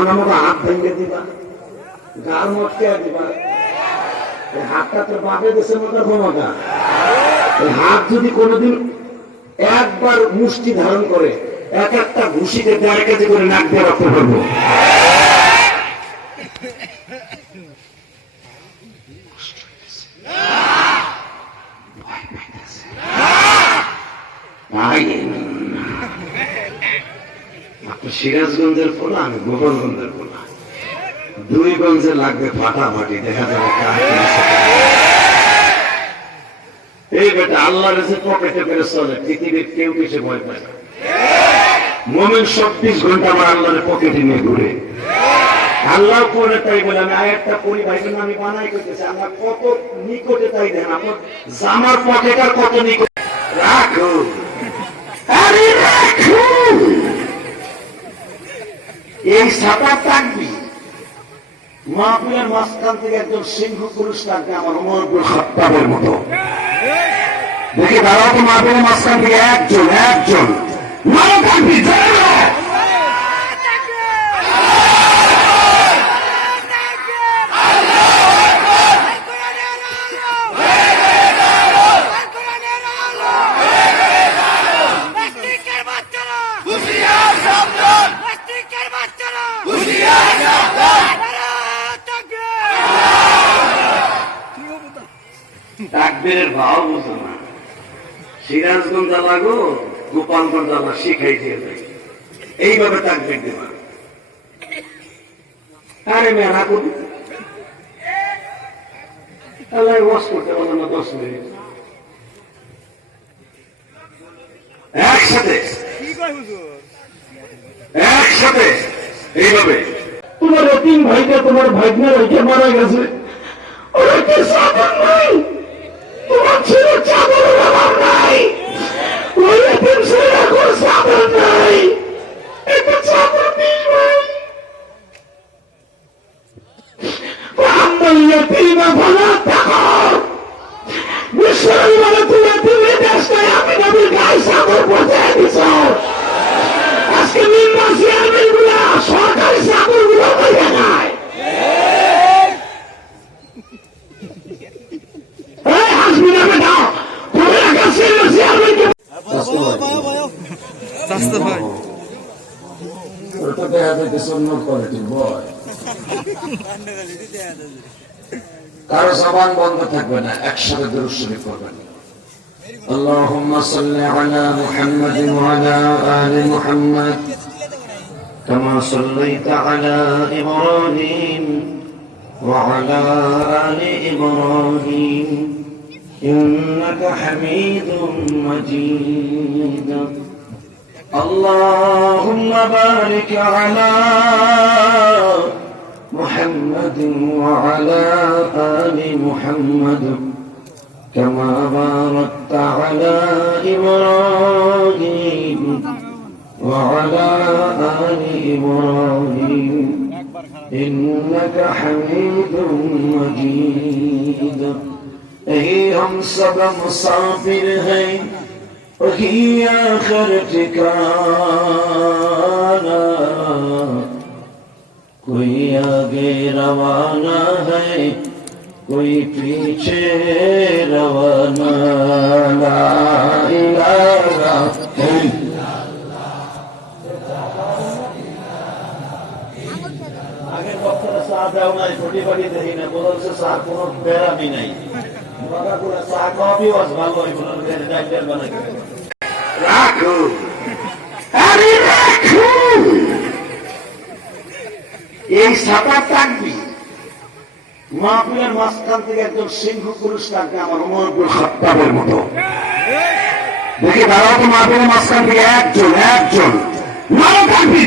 এখন আমাকে হাত ভেঙে দিবা, গাল মটকে দিবা। হাতটা তোর বাপে দেশের মতো ক্ষমতা। হাত যদি কোনোদিন একবার মুষ্টি ধারণ করে, এক একটা ঘুষিতে 1.5 কেজি করে নাক দিয়ে রক্ত করবো। সিরাজগঞ্জের পোলা, আমি গোপালগঞ্জের পোলা, 2 গঞ্জে লাগবে ফাটাফাটি, দেখা যাবে এই বেটা আল্লাহর পকেটে করে চলে, পৃথিবীর কেউ কিছু ভয় পায় না। মোমেন 24 ঘন্টা আমার আল্লাহর পকেটে নিয়ে ঘুরে। আল্লাহ করে তাই বলে আমি আরেকটা পরি ভাই জন্য আমি বানাই করতেছি। আমরা কত নিকটে তাই দেন, আমার জামার পকেট আর কত নিকট। রাখো আরে রাখো, এই সাপা থাকবি মাহফিলের মাঝখান থেকে একজন সিংহ পুরুষ থাকবে আমার ওমর ইবনে খাত্তাবের মতো। দেখি দাঁড়াও তো, মাহফিলের মাঝখান থেকে একজন নাম থাকবি। তাকবীরের ভাও বুঝো না, সিরাজগঞ্জ লাগো গোপালগঞ্জ আল্লাহ শিখাই দিয়ে দেয় এইভাবে তাকবীর দেবা। আরে মেলা করি আল্লাহ ওয়াজ করতে বলো না 10 মিনিট একসাথে এইভাবে। তোমার এতিম ভাইকে, তোমার ভাইকে রেখে মারা গেছে, ওরা কি সাধন নাই? তোমার ছেলে চাদরের অভাব নাই, ওই এতিম ছেলে এখন চাদর নাই, একটা চাদর দিস ভাই। বিশ্বের বলে তুলে দিল্লি দেশটাই আমি নবীর গায়ে চাদর পৌঁছায় দিছ। আজকে নির্মাণ চেয়ারম্যান গুলা সরকারি চাদর গুলো হয়ে যায়। কারো জবান বন্ধ থাকবে না, একসাথে দুরূদ শরীফ পড়বেন। اللهم صل على محمد وعلى آل محمد كما صليت على إبراهيم وعلى آل إبراهيم إنك حميد مجيد اللهم بارك على محمد وعلى آل محمد كما باركت على إبراهيم وعلى آل إبراهيم إنك حميد مجيد यही हम सब मुसाफिर हैं, वही आखिर ठिकाना, कोई आगे रवाना है, कोई पीछे रवाना। ला इलाहा आगे बक्तरा साथ है ना, छोटी बड़ी नहीं ना, बोल से साथ कोनो बेरा भी नहीं। এই সাপা থাকবি মাহফিলের মাঝখান থেকে একজন সিংহ পুরুষ থাকবে আমার ওমর ইবনে খাত্তাবের মতো। দেখি দাঁড়াও তো, মাহফিলের মাঝখান থেকে একজন নাম থাকবি।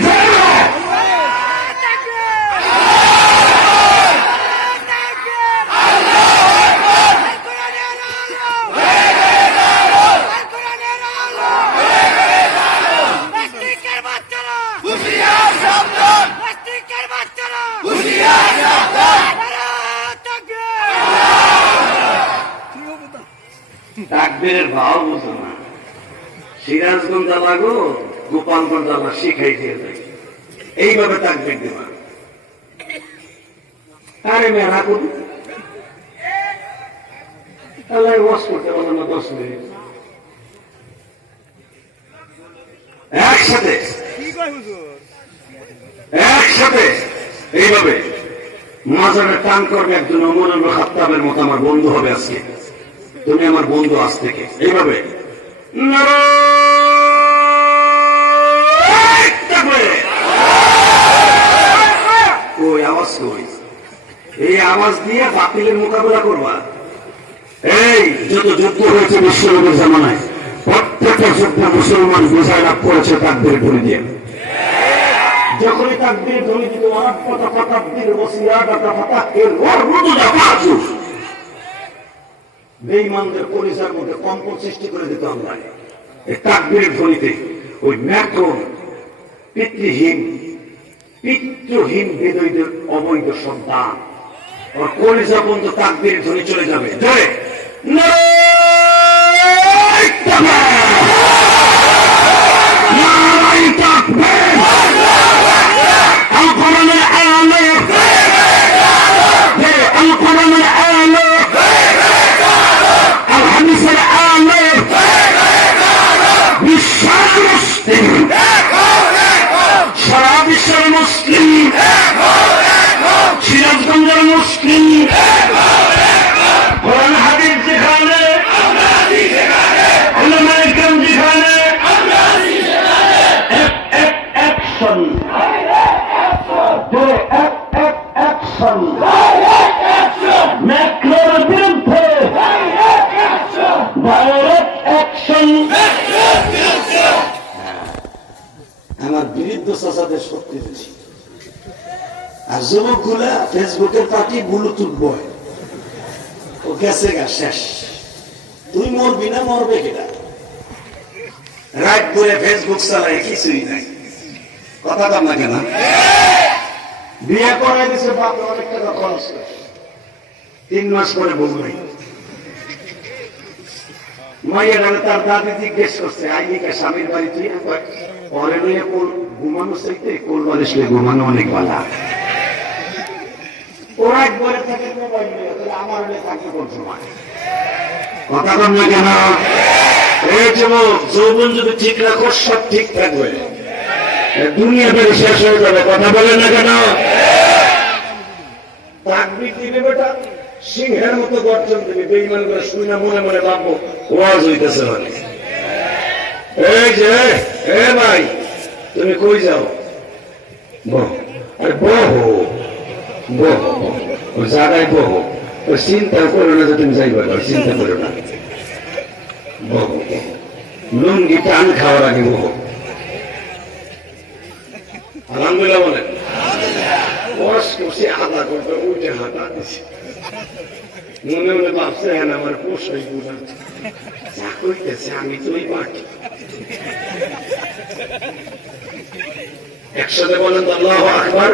তাকবীরের ভাও বুঝো না, সিরাজগঞ্জ লাগো গোপালগঞ্জ আল্লাহ শিখাই দিয়ে দেয় এইভাবে তাকবীর দেবা। আরে মেয়ে রাখুন আল্লাহ ওয়াজ করতে পারলাম না 10 মিনিট একসাথে একসাথে এইভাবে মাজারে টান করবে একজন ওমর ইবনে খাত্তাবের মতো আমার বন্ধু হবে আজকে তুমি আমার বন্ধু আজ থেকে এইভাবে ওই আওয়াজ কই এই আওয়াজ দিয়ে বাতিলের মোকাবেলা করবা এই যত যুদ্ধ হয়েছে বিশ্বনবীর জামানায় প্রত্যেকটা যুদ্ধে মুসলমান বিজয় লাভ করেছে তাকবীর ধ্বনি দিয়ে যখনই তাকবীর ধ্বনি দিত আরাফাতা ফাতাকবীর ওয়াসিয়াদাতা ফাতাকের ওয়ারুদুদা ফাজু বেঈমানদের কলিজার মধ্যে কম্পন সৃষ্টি করে দিত আমরা এই তাকবীরের ধ্বনিতে ওই ম্যাক্রন পিতৃহীন বিদয়ীদের অবৈধ সন্তান ওর কলিজা পর্যন্ত তাকবীরের ধ্বনি চলে যাবে জোরে নারায়ে তাকবীর নারায়ে তাকবীর আল কোরআনের আলো আল কোরআনের আলো আল হাদিসের আলো বিশ্বের মুসলিম সারা বিশ্বের মুসলিম সিরাজগঞ্জের মুসলিম কোরআন হাদিস যেখানে উলামায়ে কেরাম যেখানে অ্যাকশন অ্যাকশন ম্যাক্রোর বিরুদ্ধে ডাইরেক্ট অ্যাকশন আমার বিরুদ্ধ চাচাদের শক্তি দিচ্ছি আর যুবক গুলা ফেসবুকের পার্টি ব্লুটুথ বয় ও গেছে গা শেষ তুই মরবি না মরবে কিনা রাত করে ফেসবুক চালাই কিছুই নাই কথা কম না কেন বিয়ে করাই দিছে বাপ অনেক টাকা খরচ করে 3 মাস পরে বউ নাই মাইয়া গেলে তার দাদি জিজ্ঞেস করছে আইনিকা স্বামীর বাড়ি তুই পরে লইয়া ঘুমানো চাইতে কোল বালিশ ঘুমানো অনেক ভালো ওরা একবারে থাকে মোবাইল নিয়ে তাহলে আমার হলে থাকবে কোন সময় কথা কম না কেন এই যুবক যৌবন যদি ঠিক রাখো সব ঠিক থাকবে দুনিয়া বেড়ে শেষ হয়ে যাবে কথা বলে না কেন তাকবীর দিবে বেটা সিংহের মতো গর্জন দিবে বেঈমান করে শুই না মনে মনে ভাববো ওয়াজ হইতেছে মানে এই যে এ ভাই তুমি কই যাও বহ আরে বহো বহো ওই জায়গায় বহো ওই চিন্তা করো না যে তুমি যাইবে না চিন্তা করো না বহো লুঙ্গি টান খাওয়ার আগে বহো আলহামদুলিল্লাহ বলেন ওয়াজ করছি আধা ঘন্টা উঠে হাঁটা দিছি মনে মনে ভাবছে হ্যাঁ আমার পোষাই গুলা যা কইতেছে আমি তো ওই পাঠ একসাথে বলেন আল্লাহু আকবার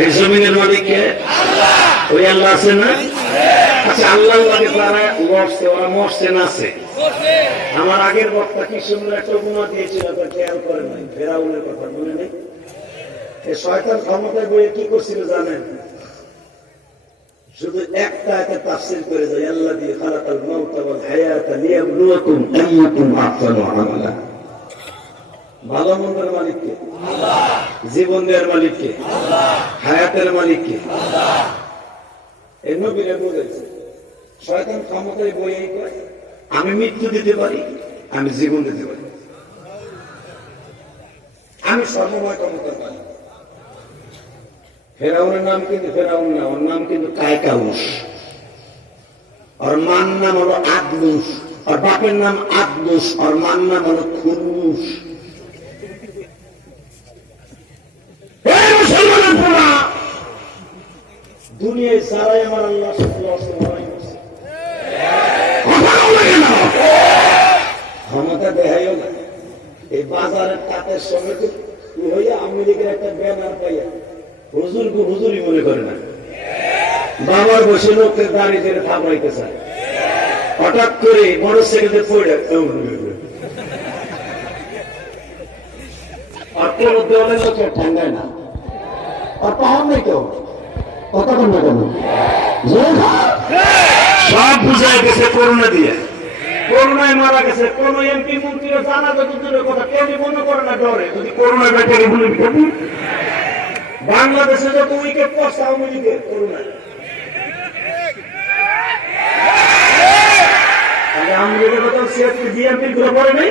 এই জমিনের মালিককে ওই আল্লাহ আছে না আচ্ছা আল্লাহ লাগে তারা মরছে ওরা মরছে না আছে আমার আগের বক্তা কি সুন্দর একটা উপমা দিয়েছিল আপনার খেয়াল করেন নাই ফেরাউনের কথা মনে নেই এই শয়তান ক্ষমতায় বইয়ে কি করছিল জানেন শুধু একটা একটা তাফসীর করে যায় আল্লাযী খালাকাল মাউতা ওয়াল হায়াতা লিয়াবলুয়াকুম আইয়ুকুম আহসানু আমালা ভালো মন্দের মালিক কে আল্লাহ জীবন দেওয়ার মালিক কে আল্লাহ হায়াতের মালিক কে আল্লাহ এই নবীরে বলেছে শয়তান ক্ষমতায় বইয়েই কয় আমি মৃত্যু দিতে পারি আমি জীবন দিতে পারি আমি সর্বময় ক্ষমতার মালিক ফেরাউনের নাম কিন্তু ফেরাউন না ওর নাম কিন্তু কায়কাউস ওর মার নাম হলো আদলুস ওর বাপের নাম আদলুস ওর মার নাম হলো খুরমুস দুনিয়ায় সারাই আমার আল্লাহ ক্ষমতা দেখাইও না এই বাজারের তাঁতের সঙ্গে হইয়া আমেরিকার একটা ব্যানার পাইয়া হুজুরকে হুজুরই মনে করে না বাবার বসে লোকের দাঁড়িয়ে ধরে থামাইতে চায় হঠাৎ করে বড় সেকেন্ডে পড়ে আর কোন দেওয়ালের লোকের ঠান্ডায় না আর পাহাড় নেই কেউ কতক্ষণ না কেন সব বুঝাই গেছে করোনা দিয়ে। করোনায় মারা গেছে কোন এমপি মন্ত্রীরা জানা যত দূরের কথা কেউ মনে করে না ডরে যদি করোনা ব্যাটারি বলে বিপদ। বাংলাদেশে যত উইকেট পড়ছে আওয়ামী লীগের করোনায়। আওয়ামী লীগের কথা বিএনপির গুলো পড়ে নাই,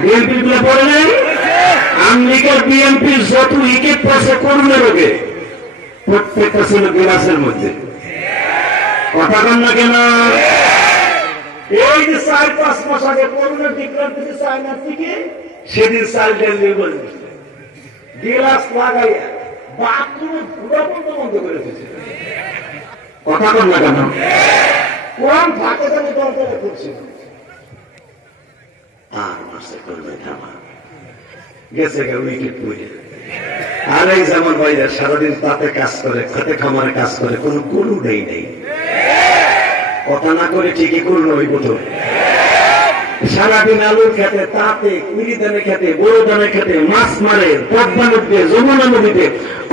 বিএনপির গুলো পড়ে নাই। আওয়ামী লীগের বিএনপির যত উইকেট পড়ছে করোনা রোগে প্রত্যেকটা ছিল গিলাসের মধ্যে। কথা কন না কেন? এই যে 4-5 মাস আগে করোনা ডিক্লার দিতে চায়না থেকে সেদিন চাল ডাল দিয়ে বলবে গিলাস লাগাইয়া বাথরুমে পুরো বন্ধ করে দিয়েছে। কথা কন না কেন? কোন ফাঁকে জানি দরকার করছে আর মাসে করবে থামা গেছে গা উইকেট পড়ে। আর এই যেমন ভাইরা সারাদিন তাতে কাজ করে, খেতে খামারে কাজ করে, কোন গরু নেই নেই কথা না করে ঠিকই করলো ওই বছর। সারাদিন আলুর খেতে, তাতে কুড়ি দানে খেতে, বড় দানে খেতে, মাছ মারে, পদ্মা নদীতে, যমুনা নদীতে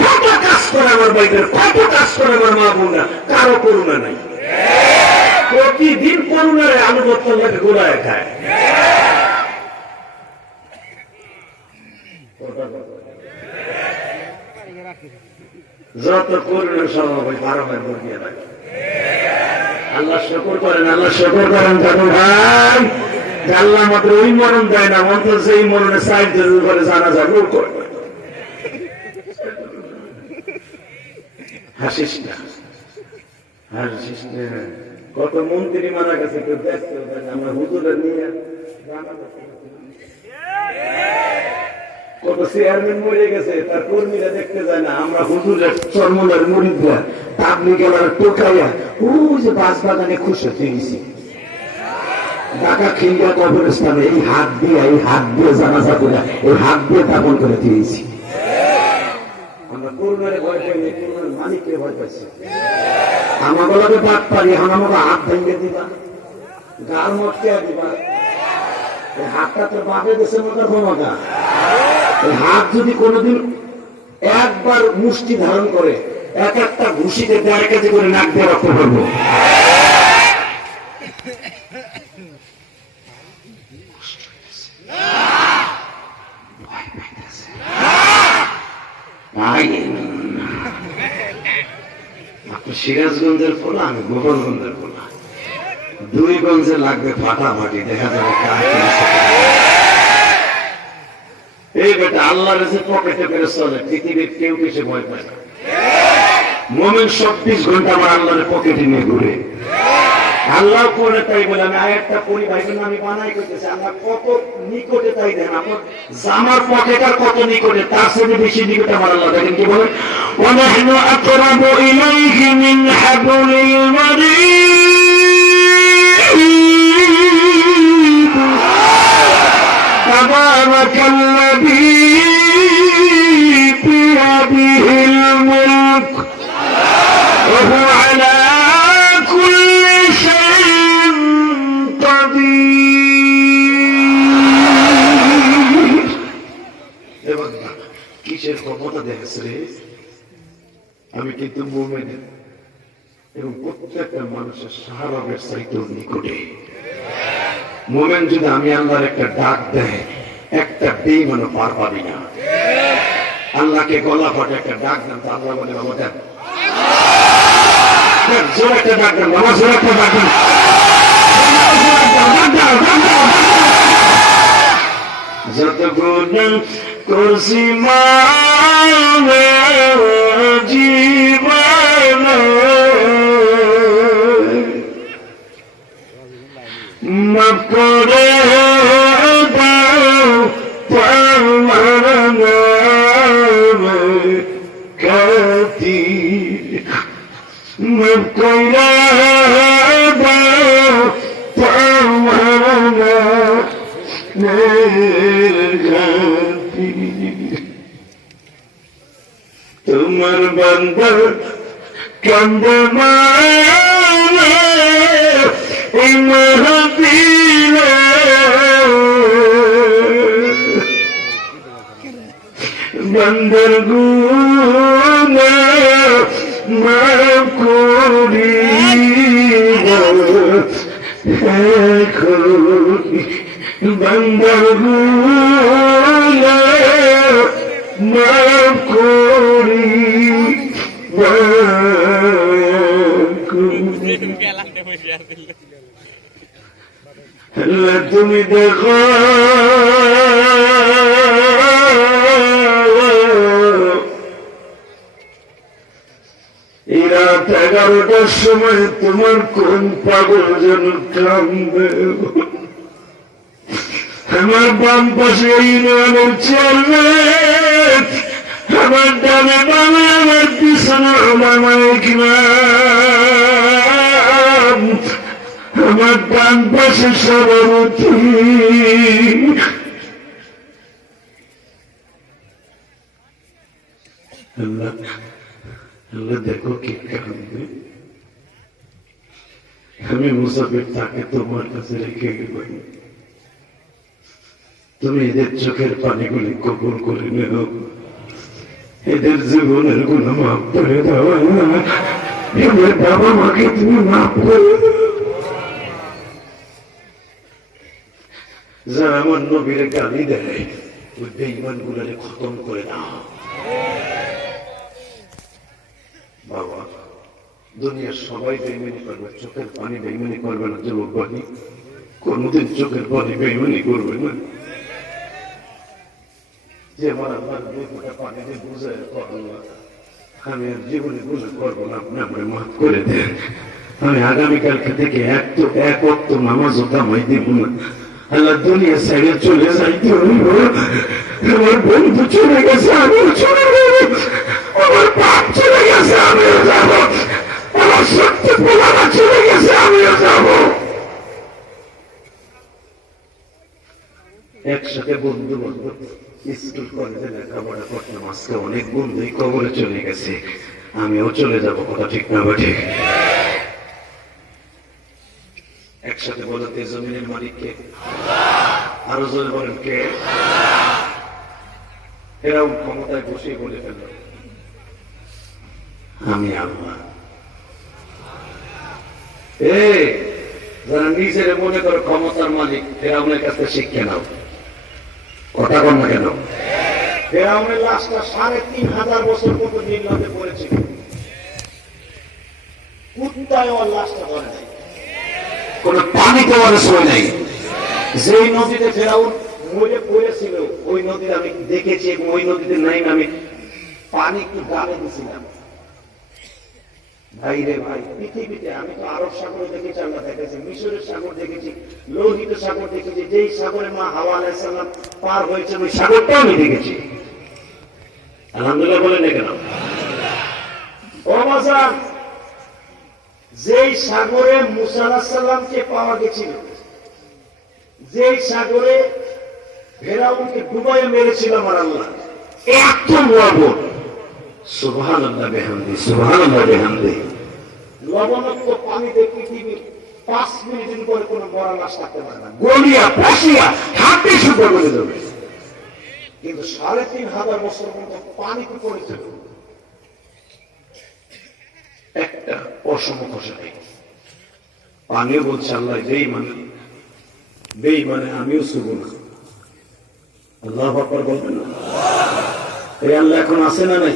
কত কাজ করে আমার ভাইদের, কত কাজ করে আমার মা বোনরা, কারো করুণা নাই। প্রতিদিন করুণারে আলু বত্তল লাগে গোলায় খায়। যত করুণার স্বভাব ওই 12 মাস ভোট দিয়ে লাগে। আল্লাহ শুকর করেন, আল্লাহ শুকর করেন দাদু ভাই। আল্লাহ মাত্র ওই মরণ দেয় না, মন্ত্র সেই মরণে সাইড করে জানা যায় লোক করে। হাসিস না, হাসিস না। কত মন্ত্রী মারা গেছে কেউ দেখতে, আমরা হুজুরের নিয়ে কত চেয়ারম্যান মরে গেছে তার কর্মীরা দেখতে যায় না, আমরা হুজুরের চর্মনের মুরিদরা তাবলি গেলার টোকাইয়া ওই যে বাস বাগানে খুশি হতে গেছি ঢাকা খিলগা কবরস্থানে এই হাত দিয়ে জানাজা করে এই হাত দিয়ে দাপন করে দিয়েছি। আমরা করুণারে ভয় পাইনি, করুণার মালিককে ভয় পাইছি। আমাকে বাদ পারি, আমাকে হাত ভেঙে দিবা, গাল মটকে দিবা। এই হাতটা তো বাপে দেশে মতো ক্ষমতা। এই হাত যদি কোনোদিন একবার মুষ্টি ধারণ করে এক একটা ঘুষিতে 1.5 কেজি করে নাক দিয়ে রক্ত করবো। সিরাজগঞ্জের পোলা, আমি গোপালগঞ্জের পোলা, 2 গঞ্জে লাগবে ফাটাফাটি, দেখা যাবে এই বেটা আল্লাহর কাছে পকেটে করে চলে, পৃথিবীর কেউ কিছু ভয় পায় না। মুমিন 24 ঘন্টা আমার আল্লাহর পকেটে নিয়ে ঘুরে। আল্লাহ করে তাই বলে আমি আরেকটা পড়ি ভাই, আমি বানাই করতেছি। আল্লাহ কত নিকটে তাই দেন, আমার জামার পকেট আর কত নিকটে, তার সাথে বেশি নিকটে আমার আল্লাহ। দেখেন কি বলেন, ওয়ানাহনু আকরাবু ইলাইহি মিন হাবলিল ওয়ারিদ তাবারাকাল্লাযী বিয়াদিহিল মুলক ওয়া হুয়া আলা কিসের ক্ষমতা দেখেছে রে। আমি কিন্তু মুমিন এবং প্রত্যেকটা মানুষের স্বভাবের চাইতেও নিকটে। মুমিন যদি আমি আল্লাহর একটা ডাক দেয়, একটা বেঈমানও পার পাবি না। আল্লাহকে গলা ফাটে একটা ডাক দেন, তো আল্লাহ বলে বাবা দেন, জোর একটা ডাক দেন বাবা, জোর একটা ডাক দেন। যত গুণ করছি জীবন মাফ করে দাও তোমার নাম খাতির, মাফ করে দাও তোমার তোমার বান্দা কান্দে মাহফিলে বান্দার গুনাহ মাফ করিব বান্দার গুনাহ মাফ করিব আল্লাহ তুমি দেখো এই রাত 11টার সময় তোমার কোন পাগল যেন কান্দে আমার বাম পাশে ইমানের চেয়ারম্যান আমার ডানে বামে আমার পিছনে আমার মালিক ইমাম আমার ডান পাশে সভাপতি আল্লাহ আল্লাহ দেখো কি কারণে আমি মুসাফির তাকে তোমার কাছে রেখে গেলাম তুমি এদের চোখের পানিগুলি কবুল করে নেও এদের জীবনের গুলো মাফ করে দাও এদের বাবা মাকে তুমি মাফ করে দাও যারা আমার নবীর গালি দেয় ওই বেঈমান গুলারে খতম করে দাও বাবা দুনিয়ার সবাই বেঈমানি করবে চোখের পানি বেঈমানি করবে না যুবক বাণী কোনদিন চোখের পানি বেঈমানি করবে না যে আমার আল্লাহ দুই ফোঁটা পানি দিয়ে বুঝে আমি আর জীবনে বুঝে করবো না আপনি আমার মাফ করে দেন আমি আগামীকালকে থেকে এক ওয়াক্ত নামাজও কামাই দিব না আল্লাহ দুনিয়া ছেড়ে চলে যাইতে হইব আমার বন্ধু চলে গেছে আমিও চলে যাব আমার বাপ চলে গেছে আমিও যাব আমার সত্যি পোলারা চলে গেছে আমিও যাব একসাথে বন্ধু বান্ধব স্কুল কলেজে লেখাপড়া করতাম আজকে অনেক বন্ধুই কবরে চলে গেছে আমিও চলে যাব কথা ঠিক না বা ঠিক একসাথে বলতে জমিনের মালিককে আরো জোরে বলেন কে এরাও ক্ষমতায় বসে বলে ফেলল আমি আল্লাহ যারা নিজের মনে করে ক্ষমতার মালিক ফেরাউনের কাছে শিক্ষা নাও কথা কর না কেন ফেরাউনের লাশটা ৩,৫০০ বছর মতো নির্লজ্জে পড়েছিল কুত্তায় ওর লাশটা ধরে নাই কোন পানিতে ওরা শোয় নাই যেই নদীতে ফেরাউন মরে পড়েছিল ওই নদীতে আমি দেখেছি এবং ওই নদীতে নাই আমি পানি একটু গালে দিছিলাম ভাই রে ভাই পৃথিবীতে আমি তো আরব সাগর দেখেছি আমরা দেখেছি মিশরের সাগর দেখেছি লোহিত সাগর দেখেছি যেই সাগরে মা হাওয়া আলাইহিস সালাম পার হয়েছে ওই সাগরটা আমি দেখেছি আলহামদুলিল্লাহ বলেন না কেন ও বাজার যেই সাগরে মুসা আলাইহিস সালামকে পাওয়া গেছিল যেই সাগরে ফেরাউনকে ডুবাইয়ে মেরেছিল আমার আল্লাহ এত লবণ সুবহানাল্লাহ বিহামদি সুবহানাল্লাহ বিহামদি লবণাক্ত পানিতে পৃথিবী 5 মিনিটের পরে কোনো মরা লাশ থাকতে পারে না গলিয়া পচিয়া হাতে শুদ্ধ করে যাবে কিন্তু ৩,৫০০ বছর পর্যন্ত পানিতে পড়েছিল একটা পশম খসে নেই পানিও বলছে আল্লাহ বেঈমানে আমিও শুভ না আল্লাহু আকবার বলবেন না এই আল্লাহ এখন আছে না নাই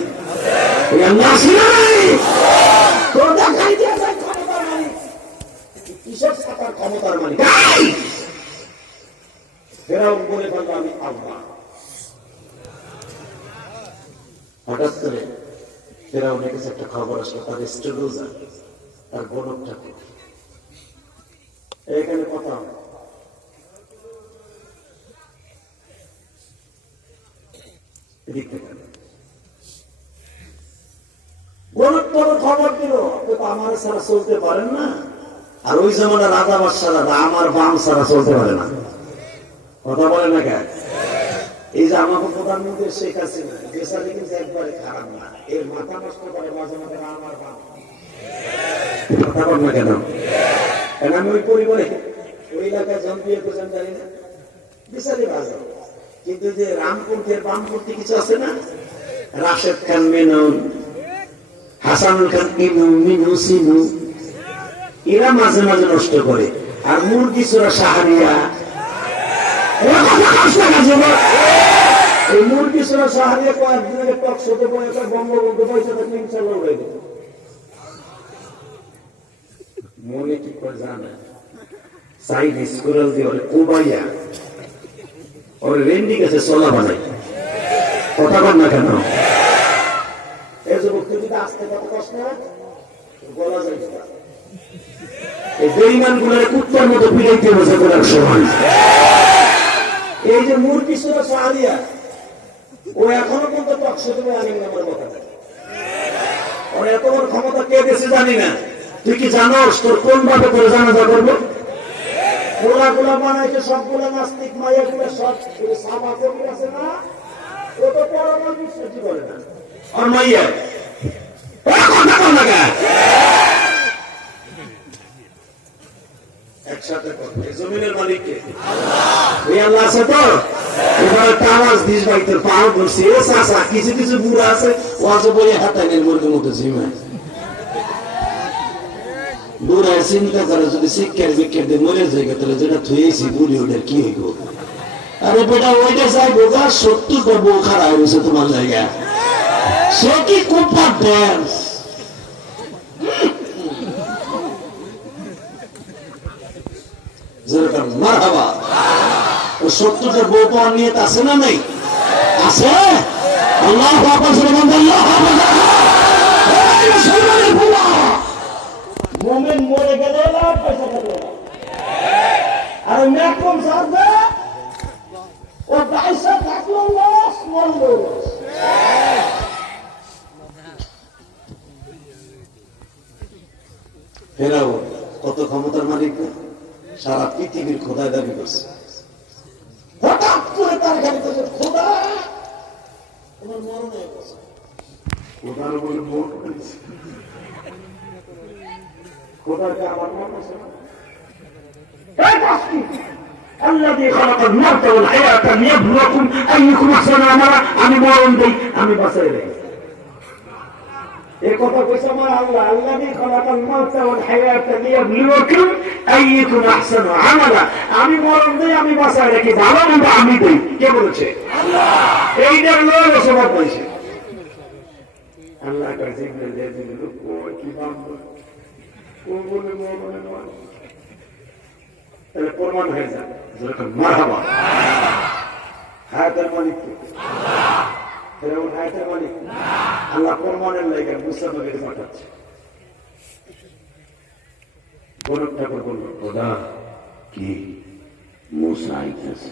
এই আল্লাহ আছে না নাই কোথা খাইতে যায় ক্ষমতার মালিক কিসের সাতার ক্ষমতার মালিক ফেরাউন বলে বলল আমি আল্লাহ হঠাৎ করে ফেরাউনের কাছে একটা খবর আসলো তার স্ট্রেলুজা তার গণক ঠাকুর এখানে কথা খবর দিল আমার ছাড়া চলতে পারেন না আর ওই জামানা রাজা বাদশারা আমার বাম ছাড়া চলতে পারে না কথা বলে না কেন এই যে আমাকে প্রধানমন্ত্রী শেখ হাসিনা দেশালি কিন্তু একবারে খারাপ না এর মাথা নষ্ট করে মাঝে মাঝে আমার বাম কথা বল না কেন আমি ওই পরিবারে ওই এলাকায় জন্মিয়ে পেছন জানি না দেশালি বাজা কিন্তু যে রামপন্থী বামপন্থী কিছু আছে না রাশেদ খান মেনন হাসানুল খান ইনু মিনু সিনু এরা মাঝে মাঝে নষ্ট করে। আর মুরগি চোরা শাহরিয়া এই মুরগি চোরা শাহরিয়া কয়েকদিন আগে টক শোতে পয়সা বঙ্গবন্ধু পয়সা থাকলে ইনশাল্লাহ উড়ে দেবে। মনে কি করে জানে সাইড স্কুরাল দিয়ে ওরে কুবাইয়া ওর রেন্ডি গেছে চলা বানাই কথা বল না কেন? এই যে মুক্তি যদি আসতে কত কষ্ট বলা যায় না। এই বেঈমান গুলোর কুত্তার মতো পিড়াইতে বসে করার সময় এই যে মুরগি চোরা শাহরিয়া ও এখনো পর্যন্ত টক শোতে আলিম নামের কথা ওর এত বড় ক্ষমতা কে দেশে জানি না। তুই কি জানোস তোর কোন ভাবে করে জানাজা করবো? গোলা গোলা বানাইছে সবগুলা নাস্তিক মাইয়া গুলা সব সাবা কবি আছে না ও তো পরমাণু বিশ্বাসী করে না। আর মাইয়া কথা কর না একসাথে করবে জমিনের মালিককে ওই আল্লাহ আছে তো এবারে তামাজ দিস ভাই তোর পাও ধরছি এ চাষা কিছু কিছু বুড়া আছে ও আছে বলে হাতাইনের মুরগির মতো ঝিমায় বুড়া চিন্তা করে যদি শিক্ষার বিক্ষার দিয়ে মরে যায় তাহলে যেটা থুয়েছি বুড়ি ওটার কি হইব? আরে বেটা ওইটা চাই বোকা 70টা বউ খারাপ হয়েছে তোমার জায়গা সে কি কুপার ড্যান্স যেরকম মারহাবা ও 70টা বউ পাওয়ার নিয়ত আছে না নাই? আছে। আল্লাহু আকবার সুবহানাল্লাহ মুসলমানের বুলা মোমেন মরে গেলে পয়সা পাবে আর ম্যাকম সাজে ও পয়সা থাকলো লস মরলো ফেরাও কত ক্ষমতার মালিক সারা পৃথিবীর খোদায় দাবি করছে। হঠাৎ করে তার গাড়ি খোদা তোমার মরণ হয়ে গেছে খোদার বলে ভোট করেছে খোদাকে আমার মরণ আছে না আমি মরণ দিই আমি বাঁচাই রে এই কথা কইছে আমার আল্লাহ আল্লাযী খালাকাল মাউতা ওয়াল হায়াতা লিয়াবলুয়াকুম আইয়ুকুম আহসানু আমালা। আমি মরণ দেই আমি বাঁচাই রাখি ভালো মন্দ আমি দেই। কে বলেছে? আল্লাহ। এইটার লোক সবার কইছে আল্লাহ কাছে দিয়ে দিল কই কি বান্দা ও বলে মরণ নয় তাহলে প্রমাণ হয়ে যাবে যেরকম মারহাবা হায়াতের মালিক কে? আল্লাহ। ফেরাউন হায়াতের মালিক না আল্লাহ প্রমাণের লাগা মুসা নবীকে পাঠাচ্ছে। গরব ঠাকুর বলল খোদা কি মুসা আইতেছে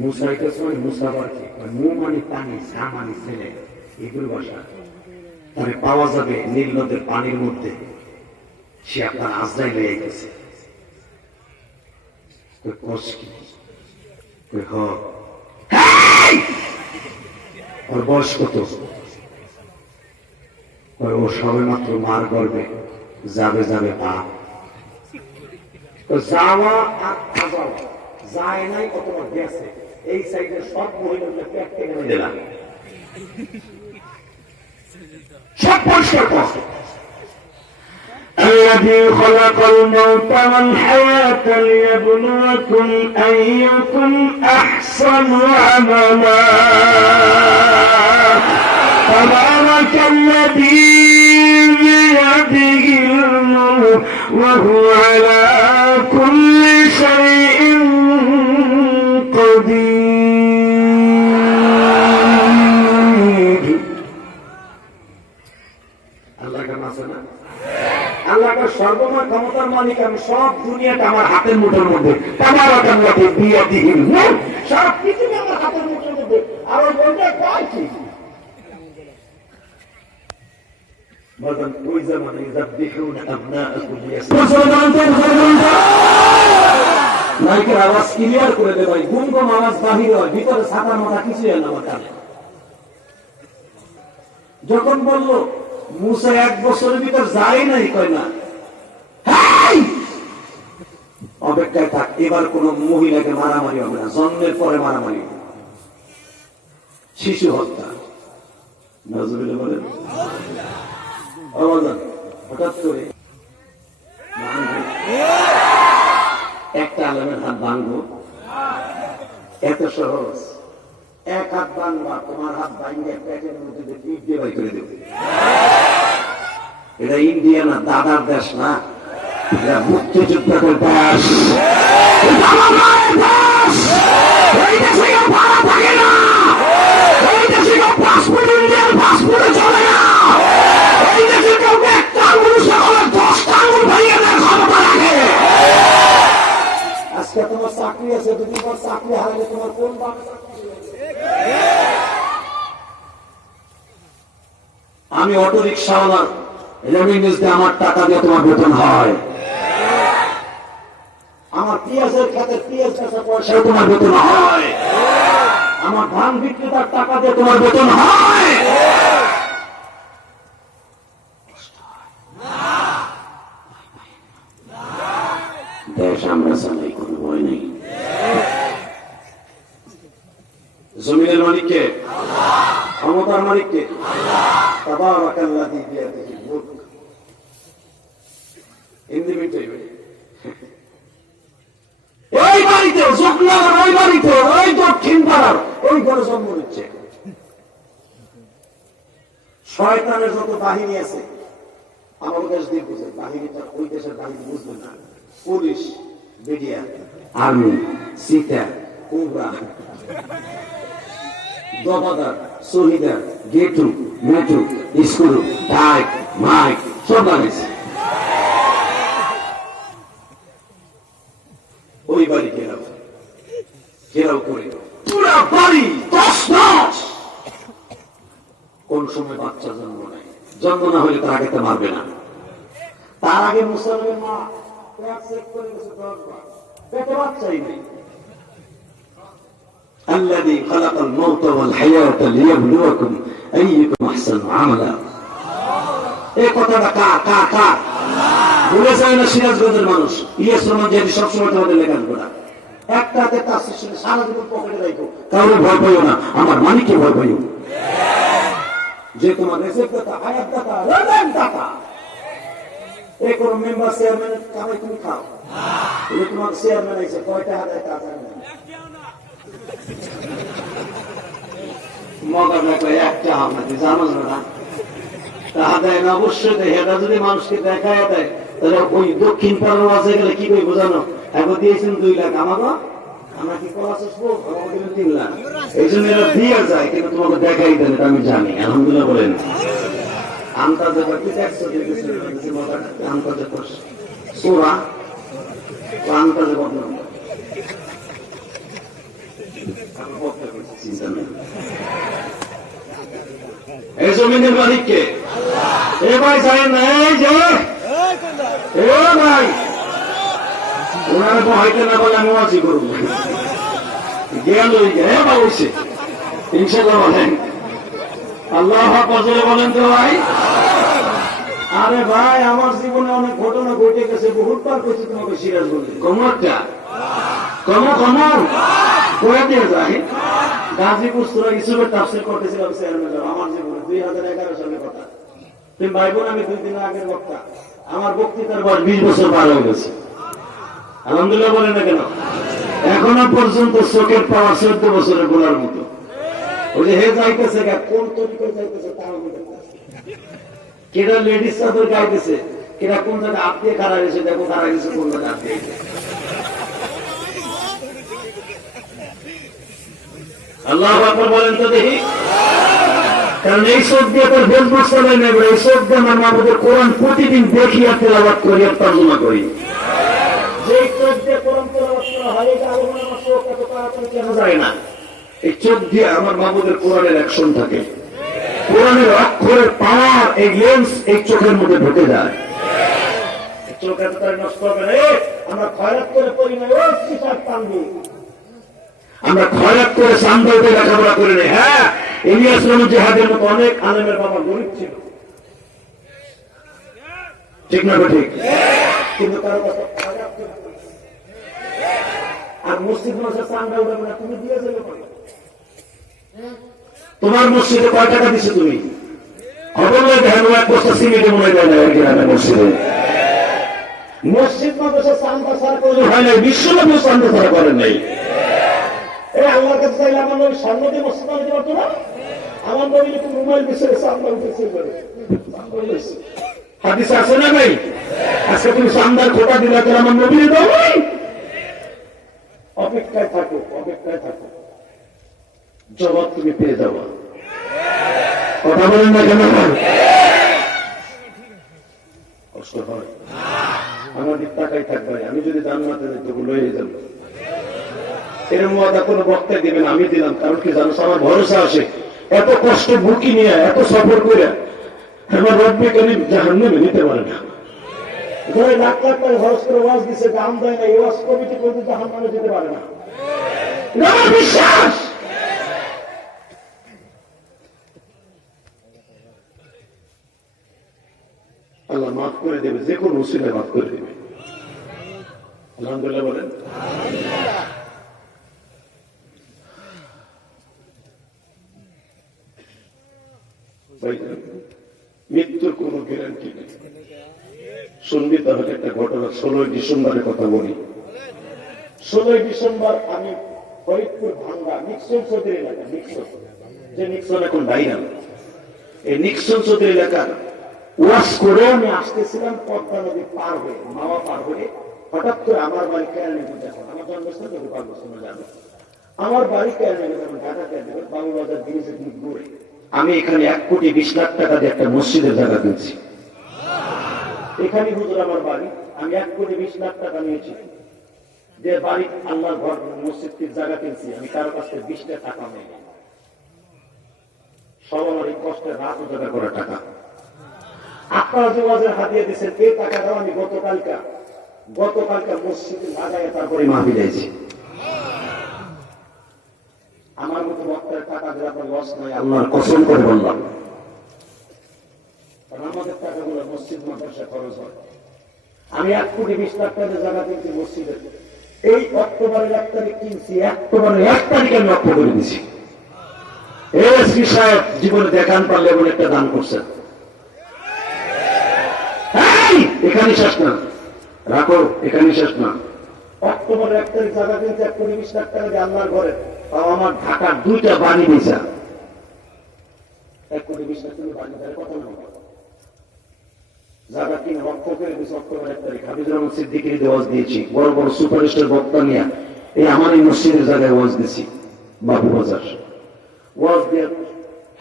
মুসা আইতেছে মানে মুসা আবার কি মু মানে পানি সা মানে ছেলে এগুলো ভাষা তাহলে পাওয়া যাবে নীল নদের পানির মধ্যে সে আপনার আজরাইল হয়ে গেছে ওর বয়স কত? ও সবে মাত্র মার গর্বে যাবে যাবে পা যাওয়া আর যাওয়া যায় নাই অথবা গেছে এই সাইডে সব মহিলাদের পেট কেটে দিলাম সব পরিষ্কার কর। الذي خلق الموت والحياة ليبلوكم أيكم أحسن عملا تبارك الذي بيده الملك وهو على كل شيء قدير الله كما سمع আল্লাহ সর্বময় ক্ষমতার মালিক আমি সব দুনিয়াটা আমার হাতের মুঠোর মধ্যে সব পৃথিবী আমার হাতের মুঠোর মধ্যে আর ওই বইটা কয় কি ওই জামানে মাইকের আওয়াজ ক্লিয়ার করে দে ভাই গুমগুম আওয়াজ বাহির হয় ভিতরে ছাতা মাথা কিছু না আমার কানে যখন বললো মুসা 1 বছরের ভিতর যায় নাই কয় না অপেক্ষায় থাক এবার কোন মহিলাকে মারামারি হবে না জন্মের পরে মারামারি হবে শিশু হত্যা নাজুবিল্লাহ বলেন। আওয়াজ হঠাৎ করে একটা আলেমের হাত ভাঙবো, এত সহজ। এক হাত ভাঙবা, তোমার হাত ভাঙিয়ে পেটের মধ্যে পিঠ দিয়ে বাই করে দেবে। এটা ইন্ডিয়া না, দাদার দেশ না, এটা মুক্তিযোদ্ধাদের দেশ। এই দেশে কেউ ভাড়া থাকে না, এই দেশে কেউ পাসপোর্ট ইন্ডিয়ার পাসপোর্টে চলে না, এই দেশে কেউ একটা আঙুল সকলে 10টা আঙুল ভাইয়ে দেয় ক্ষমতা রাখে। আজকে তোমার চাকরি আছে, যদি তোমার চাকরি হারালে তোমার কোন বাবা? আমি অটো রিক্সাওয়ালা, আমার টাকা দিয়ে তোমার বেতন হয়। আমার পিঁয়াজের খাতে পিঁয়াজ কাঁচা পয়সা তোমার বেতন হয়। আমার ধান বিক্রেতার টাকা দিয়ে তোমার বেতন হয়। দেশ আমরা চালাই, কোনো ভয় নেই। জমিনের মালিককে, ক্ষমতার মালিককে, তাবারাকাল্লাযী বিয়াদিহিল মুলক। ওই বাড়িতে জগনার, ওই বাড়িতে, ওই দক্ষিণ পাড়ার ওই ঘরে জন্ম নিচ্ছে। শয়তানের যত বাহিনী আছে, আমার দেশ দিয়ে বুঝে বাহিনীটা, ওই দেশের বাহিনী বুঝবে না। পুলিশ, মিডিয়া, আর্মি, সীতা, কোবরা, দবাদার, শহীদার, গেটু, মেটু, স্কুল, ডাইক, মাইক সব লাগাইছে। ওই বাড়ি ঘেরাও করে পুরা বাড়ি তছনছ। কোন সময় বাচ্চা জন্ম নেয়, জন্ম না হলে তার আগে মারবে না। তার আগে মুসলমান মা চেক করে গেছে, পেটে বাচ্চাই নেই। الذي خلق الموت والحياة ليبلوكم أيكم أحسن عملا। এই কথাটা কার কার কার ভুলে যায় না সিরাজগঞ্জের মানুষ। ইয়েসমান যদি সবসময় তোমাদের লেখাপড়া একটাতে তার সারা জীবন পকেটে রাখো, কাউকে ভয় পাইও না, আমার মালিককে ভয় পাইও। যে তোমার রেসেপ দাতা, হায়াত দাতা, রাজান দাতা, এই কোন মেম্বার চেয়ারম্যানের কামাই তুমি খাও। এই তোমার চেয়ারম্যান আছে, কয়টা হাজার টাকা মগা দেখো একটা আপনাকে জানো না, তাহা দেয় না। অবশ্যই দেয়। এটা যদি মানুষকে দেখায় দেয়, তাহলে ওই দক্ষিণ পাড়ার মাঝে গেলে কি করে বোঝানো? এখন দিয়েছেন 2 লাখ, আমাকে আমরা কি কলা চাষবো, আমাকে 3 লাখ। এই জন্য এরা দিয়ে যায়, কিন্তু তোমাকে দেখাই দেন, এটা আমি জানি। আলহামদুলিল্লাহ বলেন। আন্তাজে কি দেখছো, আন্তাজে সোরা আন্তাজে বদনাম চিন্তা নেই। এই জমিনের মালিককে এ ভাই জানেন না, এই যে এ ভাই ওনারা তো হয়তো না বলে আমি ওয়াজি করবো গেল বাবুছে ইনশাল্লাহ বলেন। আল্লাহ ফজলে বলেন তো ভাই। আরে ভাই আমার জীবনে অনেক ঘটনা ঘটে গেছে, বহুতবার করছি তোমাকে সিরাজ বলে। কমরটা কমর করে দিয়ে যায়। গাজীপুর সূরা ইউসুফের তাফসীর করতেছিলাম চেয়ারম্যান, আমার জীবনে 2011 সালের কথা। তুমি ভাই বোন, আমি 2 দিন আগের বক্তা। আমার বক্তৃতার বয়স 20 বছর পার হয়ে গেছে। আলহামদুলিল্লাহ বলেন না কেন? এখনো পর্যন্ত চোখের পাওয়া 14 বছরের গোলার মতো। ওই যে হে যাইতেছে, কোন তরিকায় যাইতেছে তাও কেটা লেডিস চাদর গাইতেছে, কেটা কোন জায়গায় হাত দিয়ে খাড়া গেছে, দেখো খাড়া গেছে কোন জায়গায় হাত দিয়ে। আল্লাহ আকবার বলেন তো দেখি। কারণ এই চোখ দিয়ে তোর ফেসবুক চালাই নেব, এই চোখ দিয়ে আমার মাহবুবের কোরআন প্রতিদিন দেখি আর তেলাওয়াত করি আর তর্জমা করি। যে চোখ দিয়ে কোরআন তেলাওয়াত করা হয়, এটা আলোচনা আমার চোখ এত তাড়াতাড়ি কেন যায় না? এই চোখ দিয়ে আমার মাহবুবের কোরআনের অ্যাকশন থাকে, কোরআনের অক্ষরের পাওয়ার, এই লেন্স এই চোখের মধ্যে ঢুকে যায়। চোখ এত তাড়াতাড়ি নষ্ট হবে না। আমরা খয়রাত করে পড়ি না, ওই চিটার টানবি, আমরা খয়রাত করে সান্দাইতে লেখাপড়া করে নেই। হ্যাঁ, ইলিয়াস রহমান জিহাদের মতো অনেক আলেমের বাবা গরিব ছিল, ঠিক না ঠিক? কিন্তু কারো কাছে আর মসজিদ মাসে চান্দা উঠাবে না, তুমি দিয়ে যাবে। তোমার মসজিদে কয় টাকা দিছো তুমি? খবর নয় দেখেন এক বস্তা সিমেন্টে মনে দেয় না গ্রামে মসজিদে। মসজিদ মাদ্রাসা চান্দা ছাড়া কোনো হয় নাই, বিশ্বনবী চান্দা ছাড়া করেন নাই। এই আল্লাহর কাছে চাইলে আমার নবী সামনে দিয়ে মসজিদ বানাতে পারতো না? আমার নবী একটু মোবাইল বিষয়ে চান্দা উঠেছে করে হাদিস আছে না ভাই? আজকে তুমি চান্দার খোটা দিলে তো আমার নবী দাও নাই। অপেক্ষায় থাকো, অপেক্ষায় থাকো, জবাব তুমি পেয়ে যাবো। কথা বলেন না কেন? কষ্ট হয় আমাদের টাকাই থাকবে। আমি যদি জান্নাতে যেতে লয়ে যাব, এরকম ওয়াদা কোনো বক্তায় দিবেন, আমি দিলাম। কারণ কি জানো, আমার ভরসা আসে এত কষ্ট বুকি নিয়ে এত সফর করে আমার রব্বে করিম জাহান্নামে নিতে পারে না। ধরে লাখ লাখ টাকা খরচ করে ওয়াজ দিচ্ছে, দাম দেয় না, এই ওয়াজ কমিটি পর্যন্ত জাহান্নামে যেতে পারে না। আমার বিশ্বাস আল্লাহ মাফ করে দেবে, যে কোনো উসিলায় মাফ করে দেবে। আলহামদুলিল্লাহ বলেন। মৃত্যুর কোন গ্যারান্টি নেই। শুনবি তাহলে একটা ঘটনা। 16 ডিসেম্বরের কথা বলি। 16 ডিসেম্বর আমি ফরিদপুর ভাঙ্গা নিক্সন চৌধুরী এলাকা, নিক্সন যে নিক্সন এখন ভাইরাল, এই নিক্সন চৌধুরী এলাকার ওয়াশ করে আমি আসতেছিলাম পদ্মা নদী পার হয়ে, মাওয়া পার হয়ে। হঠাৎ করে আমার বাড়ি কেরানীগঞ্জ, এখন আমার জন্মস্থান গোপাল বস্তুনা জানো, আমার বাড়ি কেরানীগঞ্জ, আমার ঢাকা কেরানীগঞ্জ, বাবুবাজার ব্রিজের দিক ঘুরে আমি এখানে 1,20,00,000 টাকা দিয়ে একটা মসজিদের জায়গা কিনছি। এখানে হুজুর আমার বাড়ি, আমি 1,20,00,000 টাকা নিয়েছি যে বাড়ি আল্লাহর ঘর মসজিদের জায়গা কিনছি। আমি কারো কাছ থেকে 20 টাকা নেই, সব আমার এই কষ্টের রাত উজাগর করা টাকা। আপনারা যে ওয়াজের হাতিয়ে দিচ্ছেন, এই টাকাটাও আমি গতকালকা মসজিদে লাগাই তারপরে মাহফিল যাইছি। আমার মতো বক্তার টাকা দিয়ে আপনার লস নাই, আল্লাহর কসম করে বললাম। কারণ আমাদের টাকাগুলো মসজিদ মাদ্রাসা খরচ হয়। আমি 1,20,00,000 টাকা জায়গা কিনছি মসজিদের। এই অক্টোবরের 1 তারিখ কিনছি, অক্টোবরের 1 তারিখে আমি অক্ষ করে দিছি। এসপি সাহেব জীবনে দেখান পারলে এমন একটা দান করছেন। এখানে শেষ না, রাখো, এখানে শেষ না। অক্টোবরের 1 তারিখ জায়গা কিনছে 1,20,00,000 টাকা দিয়ে আল্লাহর ঘরে। তাও আমার ঢাকার 2টা বাড়ি বেচা। 1,20,00,000 টাকা বাড়ি দেওয়ার কথা না, জায়গা কিনে অক্ষ করে দিয়েছে অক্টোবর 1 তারিখ। হাফিজুর রহমান সিদ্দিকীর ওয়াজ দিয়েছি, বড় বড় সুপারস্টার বক্তা নিয়ে এই আমার এই মসজিদের জায়গায় ওয়াজ দিয়েছি। বাবুবাজার ওয়াজ দিয়ে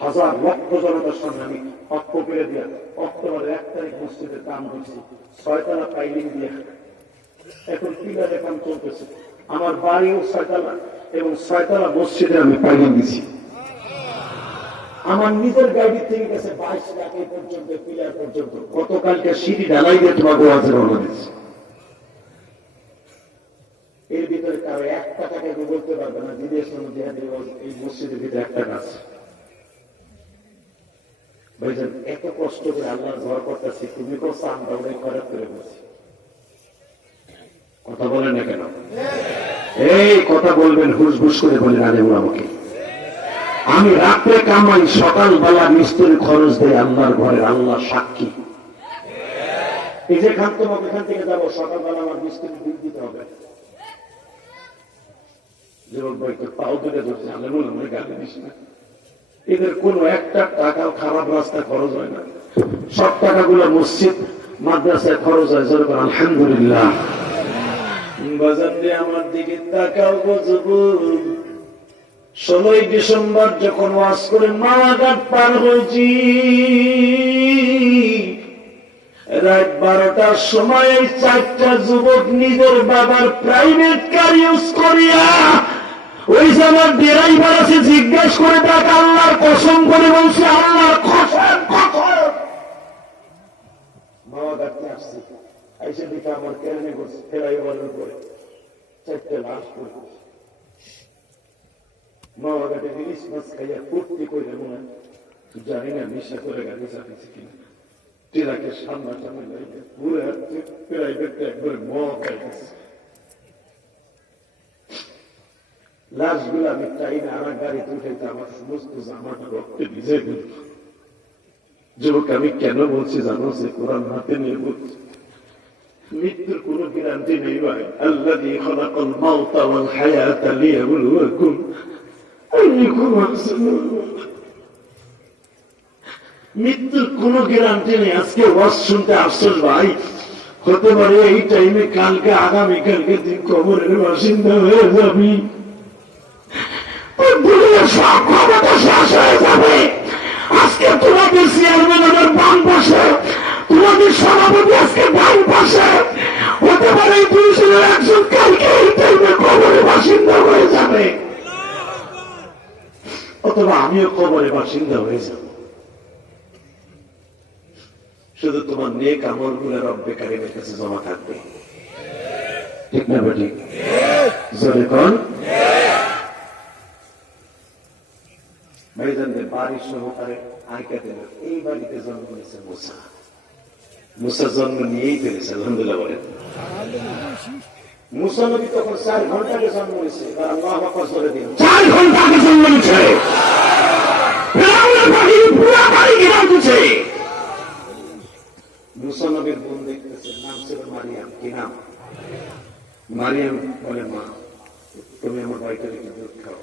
হাজার লক্ষ জনতার সামনে আমি অক্ষ করে দিয়ে অক্টোবরের 1 তারিখ মসজিদের কাম করছি। 6 তলা পাইলিং দিয়ে এখন পিলারের কাম চলতেছে। আমার বাড়িও 6 তলা এবং 6 তলা মসজিদে আমি পাইলিং দিছি। আমার নিজের গাড়ি থেকে গেছে 22 লাখ পর্যন্ত, পিলার পর্যন্ত। গতকালকে সিঁড়ি ঢালাই দিয়ে তোমাকে ওয়াজের রওনা দিচ্ছে। এর ভিতরে কারো 1 টাকা কেউ বলতে পারবে না বিদেশ এই মসজিদের ভিতরে 1 টাকা আছে। ভাইজান এত কষ্ট করে আল্লাহর ঘর করতেছি, তুমি তো চান্দা ওটাই খরচ করে বলছি। কথা বলেন না কেন? এই কথা বলবেন হুস হুস করে বলেন। আলেমুল আমাকে আমি রাত্রে কামাই, সকালবেলা মিস্ত্রি খরচ দেয় আল্লাহর ঘরের, আল্লাহ সাক্ষী। এই যে খান তোমাকে এখান থেকে যাবো, সকালবেলা আমার মিস্ত্রি বিল দিতে হবে। যুবক ভাই তো পাও তুলে ধরছে, আলেমুল আমার গালি দিস না। এদের কোন একটা টাকা খারাপ রাস্তা খরচ হয় না, সব টাকাগুলো মসজিদ মাদ্রাসায় খরচ হয়। যেরকম আলহামদুলিল্লাহ। বাজার দিয়ে আমার দিকে তাকাও বুঝবো। 16 ডিসেম্বর যখন ওয়াজ করে মাওয়াঘাট পার হয়েছি, রাত 12টার সময় 4টা যুবক নিজের বাবার প্রাইভেট কার ইউজ করিয়া ওই যে আমার ড্রাইভার আছে জিজ্ঞাসা করে দেখ, আল্লাহর কসম করে বলছে, আল্লাহর কসম মাওয়াঘাটে আসছে। এসে দেখে আমার কেরানি করছে ফ্লাইওভারের উপরে 4টে লাশ পড়ে। মাওয়াঘাটে ইলিশ মাছ খাইয়া কুর্তি করে মনে জানি না নেশা করে গাড়ি চালিয়েছে কিনা, ট্রাকে সামনাসামনি লাগে পুরো প্রাইভেটটা একবারে খাই গেছে। লাশগুলো আমি চাই না আমার গাড়িতে উঠেছে, আমার সমস্ত জামাটা রক্তে ভিজে গেল। যুবক, আমি কেন বলছি জানো? সে কোরআন হাতে নিয়ে বলছি, মৃত্যুর কোন গ্যারান্টি নেই ভাই। আল্লাযী খালাকাল মাউতা ওয়াল হায়াতা লিয়াবলুয়াকুম আইয়ুকুম আহসানু আমালা। মৃত্যুর কোন গ্যারান্টি নেই। আজকে ওয়াজ শুনতে আফসোস ভাই, হতে পারে এই টাইমে কালকে আগামীকালকে তুই কবরের বাসিন্দা হয়ে যাবি, সব ক্ষমতা শেষ হয়ে যাবে। আজকে তোমাদের চেয়ারম্যান আমার বাম পাশে, তোমাদের সভাপতি আজকে ডান পাশে, হতে পারে এই পুলিশের একজন কালকে এই টাইমে কবরের বাসিন্দা হয়ে যাবে, অথবা আমিও কবরের বাসিন্দা হয়ে যাব। শুধু তোমার নেক আমল গুলো রব্বে কারিমের কাছে জমা থাকবে, ঠিক না বেটি? জোরে কোন ভাইজানদের বাড়ির সহকারে আইকা দিলেন, এই বাড়িতে জন্ম নিয়েছে মুসা। মুসা জন্ম নিয়েই ফেলেছে, আলহামদুলিল্লাহ বলেন। মুসা নবী তখন 4 ঘন্টা আগে জন্ম নিয়েছে, আল্লাহু আকবার জোরে দিন, 4 ঘন্টা আগে জন্ম নিয়েছে। ফেরাউনের বাড়ির পুরা বাড়ি ঘেরাও দিয়েছে। মুসা নবীর বোন দেখতেছে, নাম ছিল মারিয়াম। কি নাম? মারিয়াম বলে, মা তুমি আমার বাড়িতে রেখে দুধ খাও।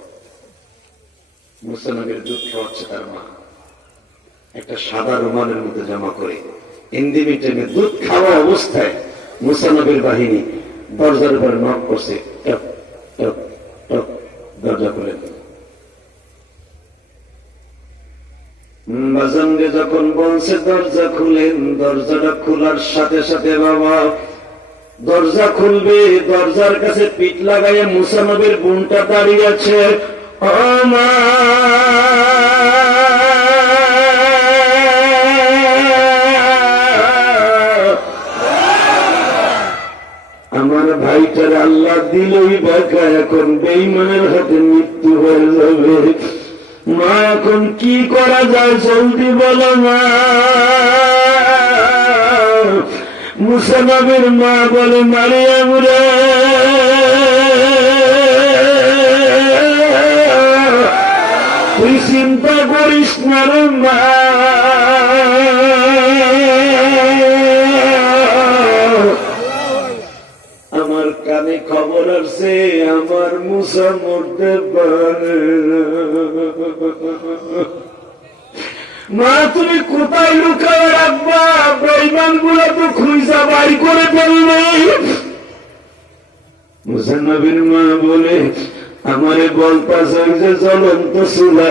মুসা নবীর দুধ খাওয়াচ্ছে তার মা, একটা সাদা রুমালের মধ্যে জমা করে। ইন্দিমি টেনে দুধ খাওয়া অবস্থায় মুসা নবীর বাহিনী দরজার উপরে নক করছে, টক টক টক, দরজা খুলে। বাজানকে যখন বলছে দরজা খুলেন, দরজাটা খোলার সাথে সাথে বাবা দরজা খুলবে, দরজার কাছে পিঠ লাগাইয়া মুসা নবীর বোনটা দাঁড়িয়ে আছে। আমার ভাইটার আল্লাহ দিলই বাঁকা, এখন বেঈমানের হাতে মৃত্যু হয়ে যাবে। মা এখন কি করা যায়, জলদি বলো মা। মুসা নবীর মা বলে, মারিয়াম রে, তুই চিন্তা করিস না রে মা, আমার কানে খবর আসছে আমার মুসা মরতে পারে। মা তুমি কোথায় লুকায় রাখবা? বেঈমান গুলো তো খুঁজা বাড়ি করে ফেলবে। মুসা নবীর মা বলে, আমারে বলতাছে যে জ্বলন্ত চুলা,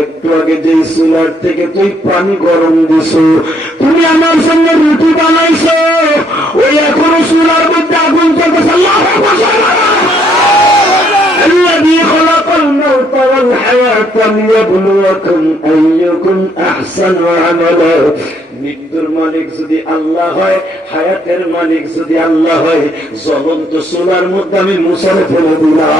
একটু আগে যে চুলার থেকে তুই পানি গরম দিছো, তুমি আমার সঙ্গে রুটি বানাইছো, ওই এখনো চুলার মধ্যে আগুন চলতেছে। الذي خلق الموت والحياة ليبلوكم أيكم أحسن عملا। মৃত্যুর মালিক যদি আল্লাহ হয়, হায়াতের মালিক যদি আল্লাহ হয়, জ্বলন্ত চুলার মধ্যে আমি মুসারে ফেলে দিলাম।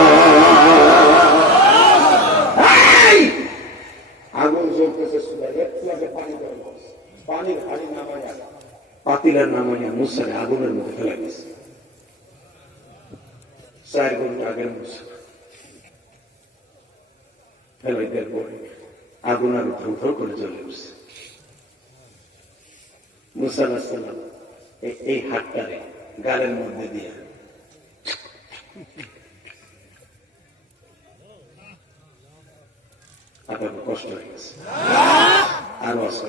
আগুন জ্বলতেছে চুলায়, একটু আগে পানি গরম করছে, পানির হাড়ি নামাইয়া পাতিলার নামাইয়া মুসারে আগুনের মধ্যে ফেলে দিয়েছে। 4 ঘন্টা আগের মুসা ফেলাই দেওয়ার পরে আগুন আরো ধর করে জ্বলে উঠছে। মুসা আলাইহিস সালাম এই হাতটারে গালের মধ্যে দিয়ে আপনার কষ্ট হয়ে গেছে, আরো আসতে।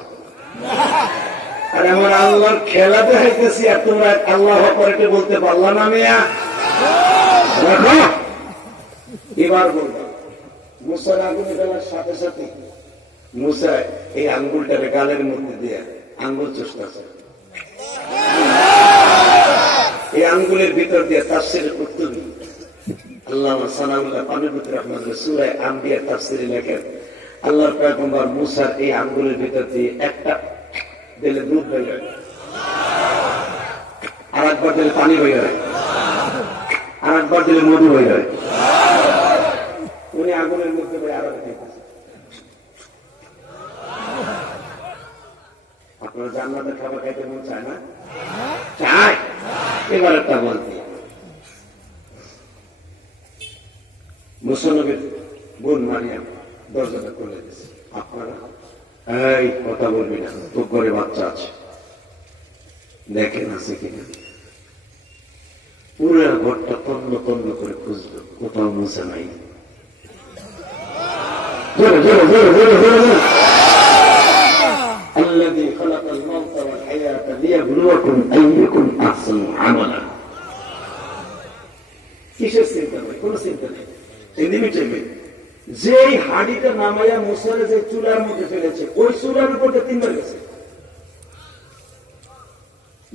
আর আমার আল্লাহর খেলা দেখাইতেছি, আর তোমরা আল্লাহ পরে বলতে পারলাম না। মিয়া দেখো, এবার বলবো, মুসার আগুনে ফেলার সাথে সাথে মুসা এই আঙ্গুলটারে গালের মধ্যে দিয়ে আঙ্গুল চুষতেছে। এই আঙ্গুলের ভিতর দিয়ে তাফসীরের কুরতুবী আল্লামা সানাউল্লাহ পানিপতি রহমাতুল্লাহ সূরা আম্বিয়া তাফসীরে লেখেন, আল্লাহর পয়গম্বর মুসার এই আঙ্গুলের ভিতর দিয়ে একটা দিলে দুধ বের হয়, আর একবার দিলে পানি বের হয়, আর একবার দিলে মধু বের হয়। উনি আগুনের মধ্যে আরো দেখতেছে। আপনারা জান্নাতের খাবার খাইতে মন চায় না? চায়। এবার একটা বলতে, মুসা নবীর বোন মারিয়াম দরজাটা খুলে দিয়েছে। আপনারা এই কথা বলবি না, তোর ঘরে বাচ্চা আছে, দেখেন আছে কিনা। পুরো ঘরটা তন্ন তন্ন করে খুঁজলো, কোথাও মুছে নাই। জোরে জোরে জোরে জোরে জোরে জোরে। আল্লাযী খালাকাল মাউতা ওয়াল হায়াতা লিয়াবলুয়াকুম আইয়ুকুম আহসানু আমালা। কিসের চিন্তা নাই? কোন চিন্তা নেই। যে হাড়িটা নামাইয়া মুসারে যে চুলার মধ্যে ফেলেছে, ওই চুলার উপর 3বার গেছে,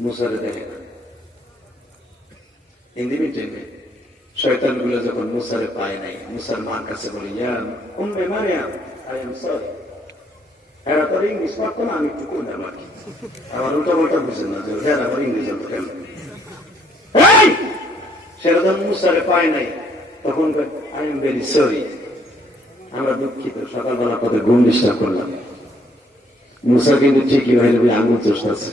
মুসারে দেখে না। শয়তান গুলো যখন মুসারে পায় নাই, মুসার মার কাছে বলে, ইয়া উম্মে মারইয়াম, আই এম সরি। এরা তো ইংলিশ পারতো না, আমি একটু কোন আমার আমার উল্টা পাল্টা বুঝে না, যে এরা আবার ইংলিশ জানতো কেন। সেটা যখন মুসারে পায় নাই, তখন আই এম ভেরি সরি, আমরা দুঃখিত, সকালবেলা কত ঘুম ডিস্টার্ব করলাম। মুসা কিন্তু ঠিকই হয়ে যাবে, আঙুল চষতেছে।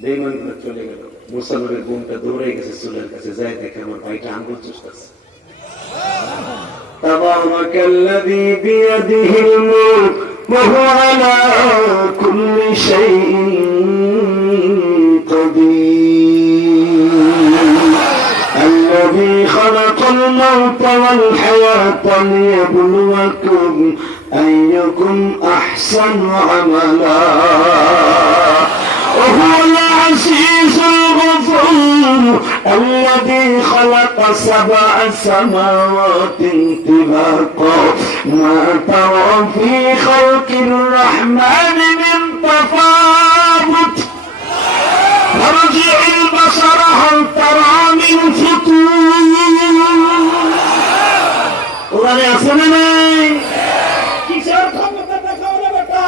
বেঈমানগুলো চলে গেল, মুসা নবীর ঘুমটা দৌড়ে গেছে চুলের কাছে, যাই দেখে আমার ভাইটা আঙুল চষতেছে। তাবারাকাল্লাযী বিয়াদিহিল মুলক ওয়া হুয়া আলা কুল্লি শাইইন কাদীর। الذي خلق الموت والحياة ليبلوكم أيكم أحسن عملا وهو العزيز الغفور الذي خلق 7 سماوات طباقا ما ترى في خلق الرحمن من تفاوت فارجع البصر هل ترى من فطور। ওখানে আছে না নাই? কিসের ক্ষমতা দেখাও রে বেটা?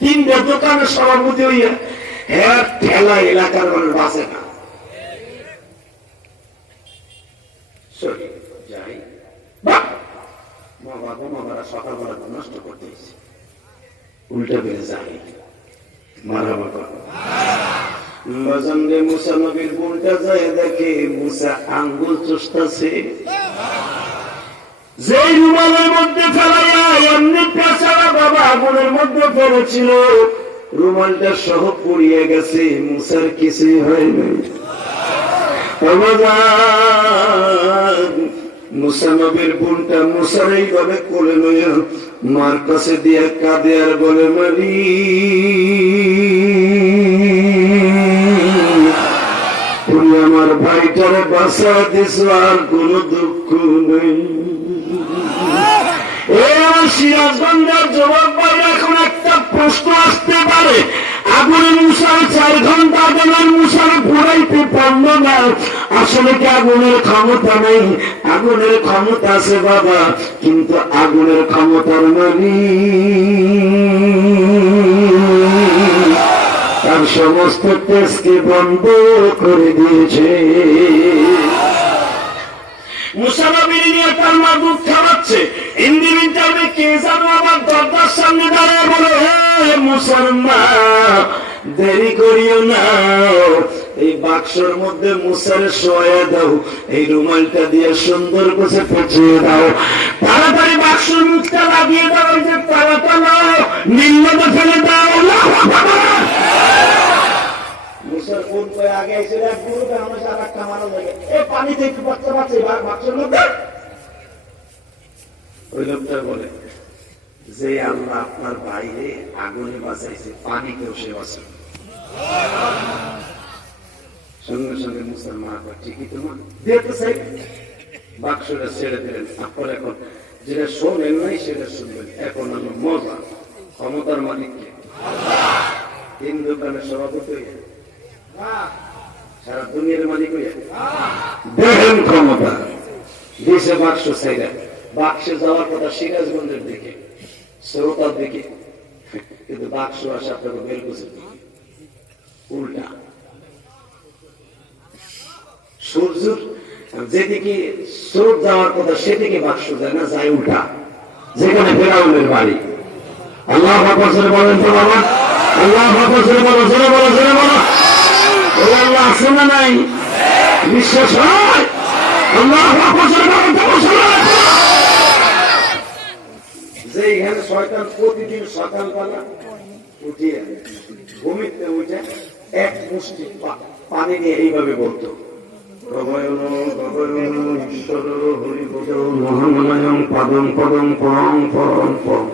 3টা দোকানের সভাপতি হইয়া হ্যাঁ ঠেলা এলাকার মানুষ বাঁচে না। সরি যাই, বাবা সকালবেলা নষ্ট করতে উল্টা বেড়ে যায়, মারা বাবা মজন্দে মুসা নবীর বোনটা যায় দেখে মুসা আঙ্গুল চষতেছে। যে রুমালের মধ্যে ফেলাইয়া এমনি পেঁচারা বাবা আগুনের মধ্যে ফেলেছিল, রুমালটা সহ পুড়িয়ে গেছে, মুসার কিছুই হয় নাই। মুসা নবীর বোনটা মুসার এইভাবে কোলে লইয়া মার কাছে দিয়ে কাঁদে আর বলে, মারি তুমি আমার ভাইটারে বাঁচা দিস, আর কোন দুঃখ নেই। সিরাজগঞ্জের যুবক ভাই, এখন একটা প্রশ্ন আসতে পারে, আগুনের মুসার 4 ঘন্টা আগুনের মুসার ঘুরাইতে পারল না, আসলে কি আগুনের ক্ষমতা নেই? আগুনের ক্ষমতা আছে বাবা, কিন্তু আগুনের ক্ষমতার মালিক তার সমস্ত তেজকে বন্ধ করে দিয়েছে। মুসা নবীর নিয়ে তার মা দুধ খাওয়াচ্ছে, ইন্ডিভিজুয়ালি কে যেন আবার দরজার সামনে দাঁড়িয়ে বলে, হে মুসার মা, দেরি করিও না, এই বাক্সর মধ্যে মুসার শোয়া দাও, এই রুমালটা দিয়ে সুন্দর করে পেঁচিয়ে দাও, তাড়াতাড়ি বাক্সর মুখটা লাগিয়ে দাও, যে তাড়াতাড়ি নিম্নতে ফেলে দাও। মুসার কোন কয়ে আগে এসে একটা মারা লাগে, এই পানিতে একটু বাচ্চা বাচ্চা বাক্সের মধ্যে। ওই লোকটা বলে, যে আল্লাহ আপনার বাইরে আগুনে বাঁচাইছে, পানিকেও সে বাঁচাবে। সঙ্গে সঙ্গে মুসলমান ঠিকই তোমার দেখতে চাই, বাক্সটা ছেড়ে দিলেন। আপনার এখন যেটা শোনেন নাই সেটা শুনবেন। এখন হলো মজা, ক্ষমতার মালিককে 3 দোকানের সভাপতি হইয়া, সারা দুনিয়ার মালিক হইয়া দেখেন ক্ষমতা দিয়েছে। বাক্স চাইলে বাক্সে যাওয়ার কথা সিরাজগঞ্জের দিকে, শ্রোতার দিকে, কিন্তু বাক্স আসে আপনাকে বেলকুচের দিকে, উল্টা। সূর্য যেদিকে স্রোত যাওয়ার কথা সেদিকে বাক্স যায় না, যায় উল্টা, যেখানে ফেরাউনের বাড়ি। আল্লাহ আকবার বলেন তো বাবা, আল্লাহ আকবার বলো, জোরে বলো, জোরে বলো। আল্লাহ আছে না নাই? বিশ্বাস হয়? আল্লাহ আকবার বলেন তো। শয়তান প্রতিদিন সকালবেলা উঠিয়ে ঘুমিতে উঠে এক মুষ্টি পানি দিয়ে এইভাবে বলতো, ঈশ্বর হরি মহামলয়ং পদম পদম পরম পরম পরম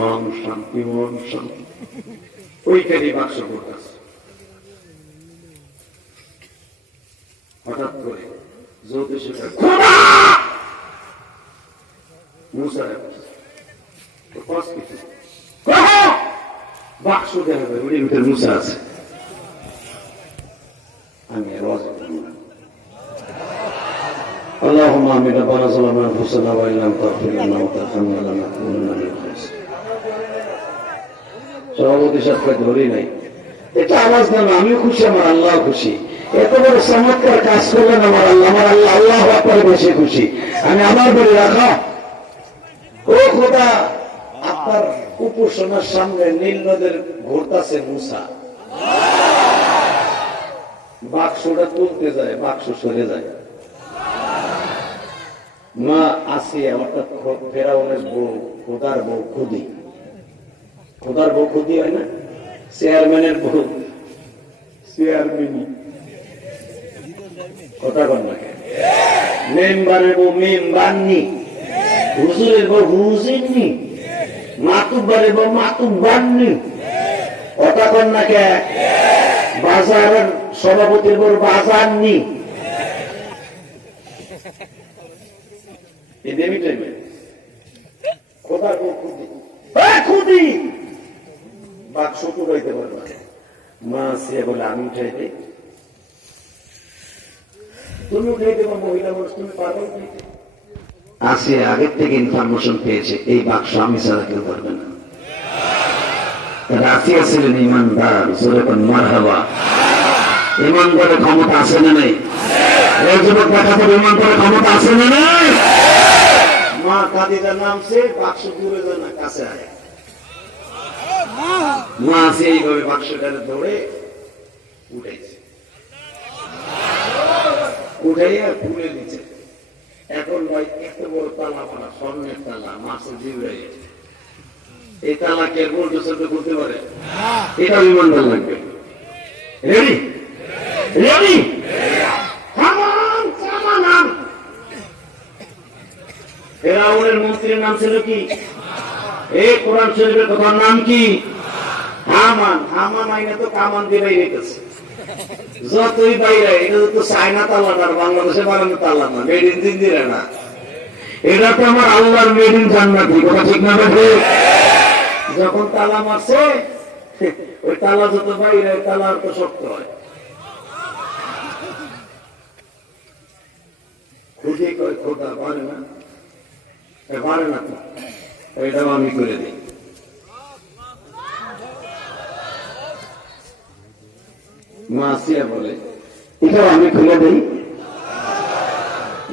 ওম শান্তি ওম শান্তি। ওইখানে বাক্স করতেছে। হঠাৎ করে জ্যোতিষীরা বাক্স দেখা যায় ওই ভিতরে মুসা আছে। আমি اللهم آمين ربنا ظلمنا أنفسنا وإن لم تغفر لنا وترحمنا لنكونن من الخاسرين। সভাপতি সাহেবকে ধরি নাই, এটা আওয়াজ না, আমিও খুশি, আমার আল্লাহ খুশি। এত বড় চমৎকার কাজ করলেন আমার আল্লাহ, আমার আল্লাহ আল্লাহ আপনার বেশি খুশি। আমি আমার বলে রাখা, ও খোদা, আপনার উপাসনার সামনে নীল নদের ঘুরতাছে মুসা, বাক্সটা তুলতে যায়, বাক্স সরে যায়। মা আসিয়া অর্থাৎ ফেরাউনের বউ, খোদার বউ খুদি, খোদার বউ খুদি হয় না, চেয়ারম্যানের বউ চেয়ারম্যানই, কথা বল না, মেম্বারের বউ মেম্বারনি, হুজুরের বউ হুজুরনি, মাতুব্বারের বউ মাতুব্বারনি, কথা কর না কে, বাজারের সভাপতির বউ বাজারনি। বাক্স উঠাইতে পারবে মা সে বলে আমি উঠাই দিই, তুমি উঠাই দেবো, মহিলা মানুষ তুমি পারবে। আসে আগের থেকে ইনফরমেশন পেয়েছে এই বাক্স আমি ছাড়া কেউ পারবে না। রাশিয়া ছিলেন ইমানদার, যেরকম মারহাবা, ইমানদারের ক্ষমতা আছে না নেই? এই যুবক দেখা যাবে ইমানদারের ক্ষমতা আছে না নেই? মা কাদিজার নামছে, বাক্স দূরে যায় না, কাছে আয়। মা আছে এইভাবে বাক্সটারে ধরে উঠেছে, উঠাইয়া খুলে দিচ্ছে। এখন ভাই এত বড় তালা মারা, স্বর্ণের তালা, মাছের জিউরাই, এই তালা কে বলতে চলতে করতে পারে? এটা ইমানদার লাগবে। রেডি রেডি, ফেরাউনের মন্ত্রীর নাম ছিল কি? এই কোরআন শরীফের কথার নাম কি? হামান। হামান আইনে তো কামান দিয়ে বাইরে গেছে, যতই বাইরে, এটা তো চায়না তাল্লাটা, বাংলাদেশে বানানো তাল্লা না, মেড ইন দিল্লির না, এটা তো আমার আল্লাহর মেড ইন জান্নাতি, কথা ঠিক না? যখন তালা মারছে, ওই তালা যত বাইরে, তালা তো শক্ত হয়। খুঁজে কয় খোদা পারে না, পারে না তো, এটাও আমি করে দিই। মা আসিয়া বলে এটাও আমি খুলে দিই।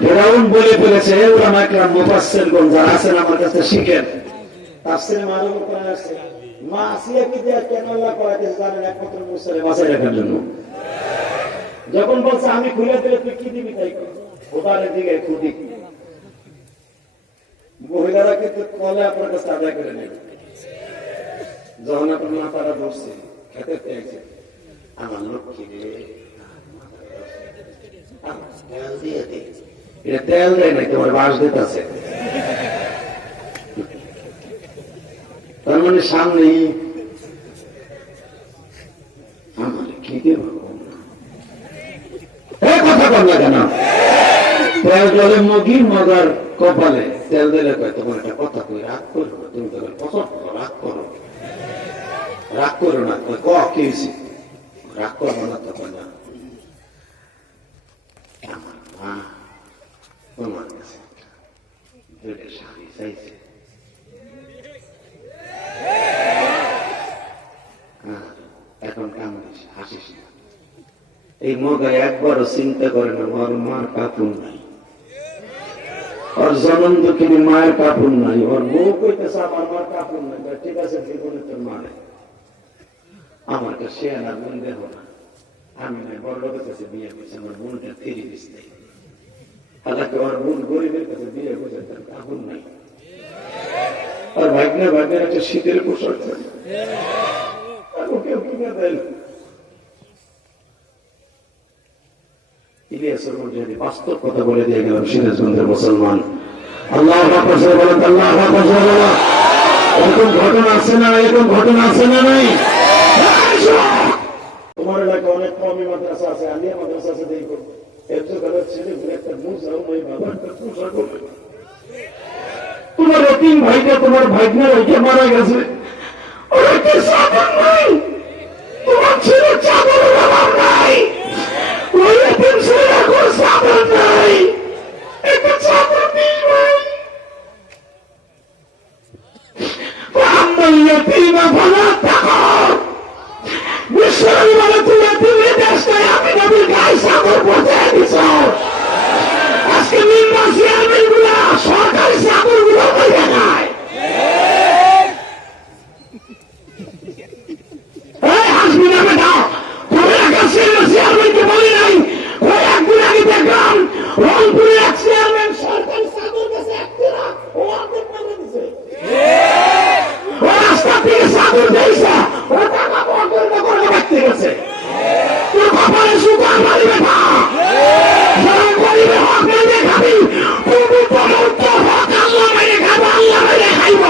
ফেরাউন বলে ফেলেছে, উলামা কিরাম মুফাসসিরগণ যারা আছেন আমার কাছে শিখেন, তাফসীরে মারুফ করে আছে। মা আসিয়া কি দিয়ে কেন আল্লাহ করাইতেছে জানেন? একমাত্র মুসারে বাঁচাই রাখার জন্য। যখন বলছে আমি খুলে দিলে তুই কি দিবি তাই কর, খোদার দিকে খুদি। মহিলারা কিন্তু কলে আপনার কাছে আদায় করে নেবে। যখন আপনার মাথারা বসছে খেতে পেয়েছে, আমার লক্ষ্মী রে তেল দিয়ে দে, এটা তেল দেয় নাই, তোমার বাস দিতে আছে। তার মানে সামনেই আমার কি দেব, কথা বল না কেন? তেল জলে মগি, মগার কপালে তেল দিলে কয় তোমার একটা কথা কই, রাগ করো না, তুমি তো পছন্দ করো, রাগ করো, রাগ করো না, ক কি হয়েছে, রাগ করবো না, তখন না আমার মা তোমার কাছে দুইটা শাড়ি চাইছে, এখন কান্দিস, হাসিস না। এই মগায় একবারও চিন্তা করে না ওর মার কাপড় নাই, ওর জনম দুঃখিনী মায়ের কাপড় নাই, ওর বউ কইতেছে আমার মার কাপড় নাই। ঠিক আছে, জীবনে তোর মা নেই, আমার কাছে সে না, বোন দেখো না, আমি নাই, বড় লোকের কাছে বিয়ে করছি, আমার বোনটা ফিরি দিস নেই। হালাকে ওর বোন গরিবের কাছে বিয়ে করছে, তার কাপড় নাই। আর ভাগ্নে ভাগ্নের একটা শীতের পোশাক থাকে, কেউ কিনে দেয় না। ইলিয়াসের মধ্যে বাস্তব কথা বলে দিয়ে গেলাম সিরাজগঞ্জের মুসলমান। আল্লাহ বলেন, আল্লাহ এরকম ঘটনা আছে না, এরকম ঘটনা আছে না নাই? তোমার এলাকায় অনেক কমই মাদ্রাসা আছে, আলিয়া মাদ্রাসা আছে, দেখো তোমার তিন ভাইটা, তোমার ভাইটা ভাইকে মারা গেছে, তোমার ছেলে চাদর নাই, ওই ছেলে চাদর নাই, একটা চাদর নেই ভাই। আমি নবীর গায়ে চাদর পৌঁছায় দিছ, আজকে নির্মাণ চেয়ারম্যান গুলা সরকারি চাদর গুলো হয়ে যায়। হাসবি না বেটা, কোন এলাকার চেয়ারম্যানকে বলি নাই, ওই একদিন আগে দেখলাম রংপুরে এক চেয়ারম্যান সরকারি চাদর গেছে, ও অর্ধেক মেরে দিছে, ও রাস্তা থেকে চাদর দিয়েছে, ও টাকা বন্ধ করে রাখতে গেছে। তোর কপালে শুধু আমারই বেটা, যারা গরিবের হক মেরে খাবি, তোর হক আল্লাহ মেরে খাবো, আল্লাহ মেরে খাইব।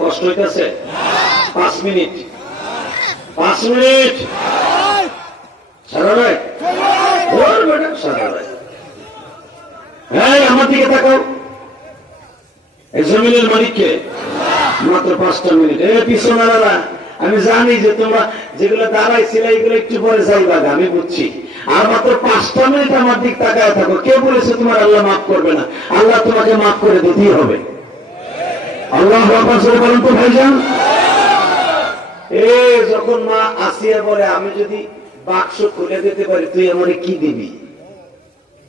কষ্ট হইতেছে? 5 মিনিট, 5 মিনিট সারা রাত, সারা রাত। হ্যাঁ, আমার দিকে তাকাও। এই জমিনের মালিককে মাত্র 5টা মিনিট। পিছনারা আমি জানি যে তোমরা যেগুলো দাঁড়াইছিল এগুলো একটু পরে যাইবা, আমি বুঝছি। আর মাত্র 5টা মিনিট আমার দিক তাকায় থাকো। কে বলেছে তোমার আল্লাহ মাফ করবে না? আল্লাহ তোমাকে মাফ করে দিতেই হবে। আল্লাহ বলেন তো ভাইজান। যখন মা আসিয়া বলে, আমি যদি বাক্স খুলে দিতে পারি তুই আমারে কি দিবি,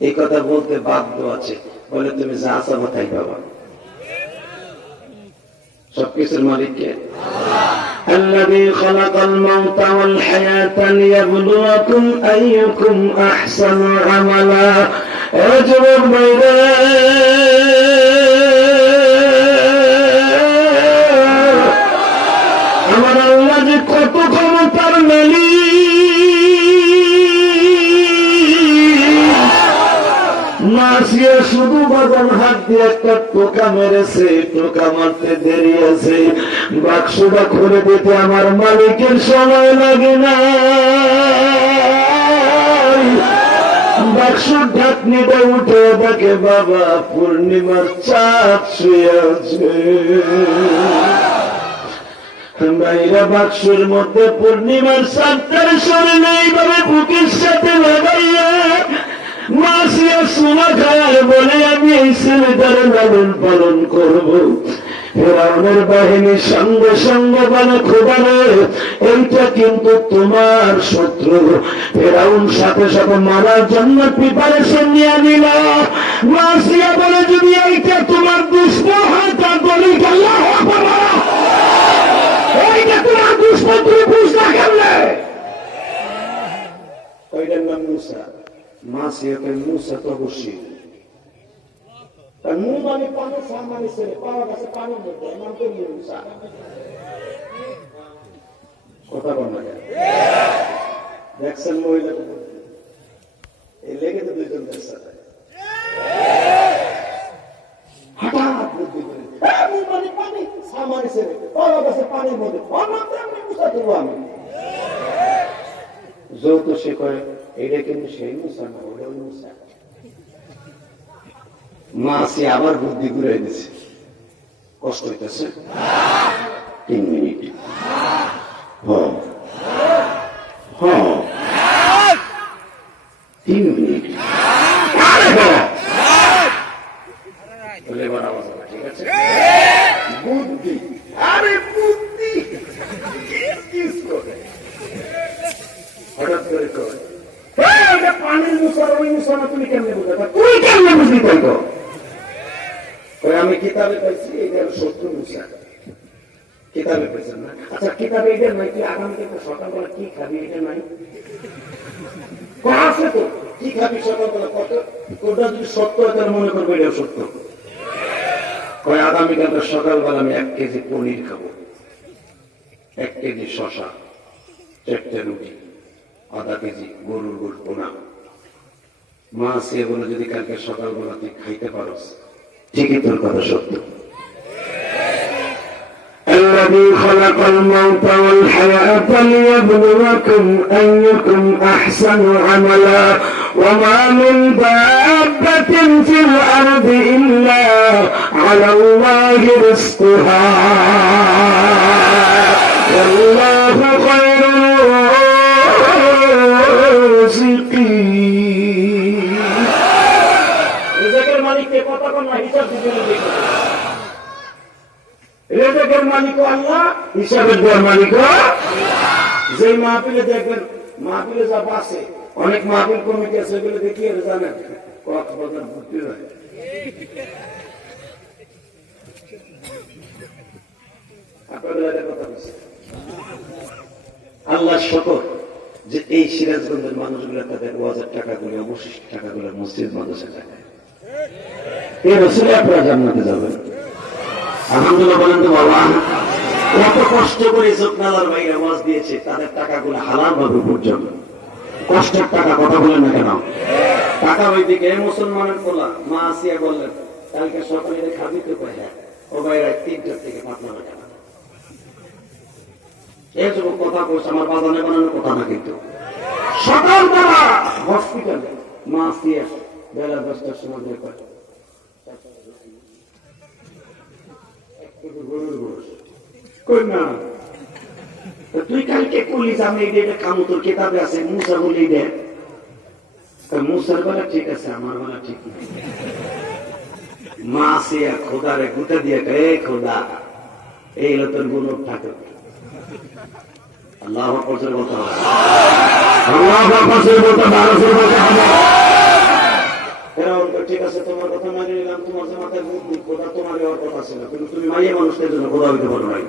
এই কথা বলতে বাধ্য আছে। বলে তুমি যা চাবো তাই পাবা। সবকিছুর মালিককে। الذي خلق الموت والحياة ليبلوكم أيكم أحسن عملا। أجرب আমার আল্লাহ যে কত ক্ষমতার মালিক, মাসিয়া শুধু বাজান হাত দিয়ে একটা টোকা মেরেছে, টোকা মারতে দেরি আছে। বাক্সটা খুলে দিতে আমার মালিকের সময় লাগে না। বাক্সর ঢাকনিটা উঠে দেখে বাবা পূর্ণিমার চাঁদ শুয়ে আছে। বাইরা বাক্সের মধ্যে পূর্ণিমার চাঁদটার শরীরে এইভাবে বুকের সাথে লাগাইয়া মাসিয়া সোনা খায় বলে, আমি এই ছেলেটার লালন পালন করবো। ফেরাউনের বাহিনীর সঙ্গে সঙ্গে বলে, খোদারে এইটা কিন্তু তোমার শত্রু। ফেরাউন সাথে সাথে মারার জন্য প্রিপারেশন নিয়ে নিল। মাসিয়া বলে, যদি এইটা তোমার দুশ্মন হয় তার বলি আল্লাহু আকবার, এইটা তোমার দুশ্মন, তুমি বুঝলা কেমনে? ওইটার নাম মুসা। মাসিয়াকে মুসা তো বসি মানে পানি সামানি ছেলে পাওয়া গেছে পানির মধ্যে, নাম তো মুসা। কথা বল না, দেখছেন মহিলা এই লেগে তো দুইজন সাথে হঠাৎ বুদ্ধি করে মানে পানি সামানি ছেলে পাওয়া গেছে পানির মধ্যে, আমি মুসা করবো। আমি যৌথ সে কয় এটা কিন্তু সেই মুসা না, ওটা ওই মুসা। মাসি আবার বুদ্ধি ঘুরাই দিছে। কষ্ট হইতেছে? 3 মিনিট। হ্যাঁ 3 মিনিট। ঠিক আছে, বুদ্ধি। আরে বুদ্ধি হঠাৎ করে পানির মুসার ওই মুসার না, তুমি কেমনে বুঝলে? তুই কেমনে বুঝলি? তাই তো আমি কিতাবে পাইছি, এটা শত্রু মুসা কিতাবে পেয়েছেন না। আচ্ছা কিতাবে এটা নাই, তুই আগামীকাল সকালবেলা কি খাবি এটা নাই? আছে তো, কি খাবি সকালবেলা? কত কোনটা যদি সত্য হয় তাহলে মনে করবো এটাও সত্য। কয় আগামীকাল সকালবেলা আমি 1 কেজি পনির খাবো, 1 কেজি শশা, 4টে রুটি, আধা কেজি গরুর গোশ পোনা। মা সে বলে যদি কালকে সকালবেলা তুই খাইতে পারস, ঠিকই তোর কথা সত্য। الذي خلق الموت والحياة ليبلوكم أيكم أحسن عملا وما من دابة في الأرض إلا على الله رزقها والله خير الرازقين. রিজিকের মালিককে কথা কোন হিসাব দিতে হবে। রেজেকের মালিক আল্লাহ, হিসাবের দেওয়ার মালিক। যে মাহফিলে দেখবেন, মাহফিলে যা বাসে, অনেক মাহফিল কমিটি আছে, এগুলো দেখিয়ে জানেন কক্সবাজার ভর্তি হয়। আপনাদের কথা বলছি, আল্লাহ শকর যে এই সিরাজগঞ্জের মানুষগুলো তাদের 1000 টাকাগুলো, অবশিষ্ট টাকাগুলো মসজিদ মাদ্রাসা টাকায় এই রসুলে আপনারা জান্নাতে যাবেন। আলহামদুলিল্লাহ বলেন তো বাবা। কত কষ্ট করে চোখনালার ভাইরা ওয়াজ দিয়েছে, তাদের টাকাগুলো হালাল ভাবে উপার্জন, কষ্টের টাকা। কথা বলেন না কেন? টাকা ওইদিকে মুসলমানের কোলা মা আসিয়া বললেন কালকে সকালে খাবি তো কয় হ্যাঁ, ও ভাইরা 3টার থেকে 5 টাকা। এই যুবক কথা বলছে, আমার বাজানে বানানোর কথা না, কিন্তু সকালবেলা হসপিটালে মা আসিয়া বেলা 10টার সময় কয় তুই কালকে কলিস আমি এটা খামো, তোর কেতাবে আছে মুসা বলি দে। মুসার বেলা ঠিক আছে, আমার বেলা ঠিক নেই। মা সে খোদারে গুটা দিয়ে খোদা এই হলো তোর গুণ থাকে। আল্লাহ পর্যন্ত বলতে হবে, আল্লাহ পর্যন্ত বলতে হবে। ঠিক আছে, তোমার কথা মানিয়ে নিলাম, তোমার যে মাথায় বুদ্ধি, খোদা তোমার হওয়ার কথা ছিল, কিন্তু তুমি মাইয়ে মানুষদের জন্য খোদা হইতে পারো নাই।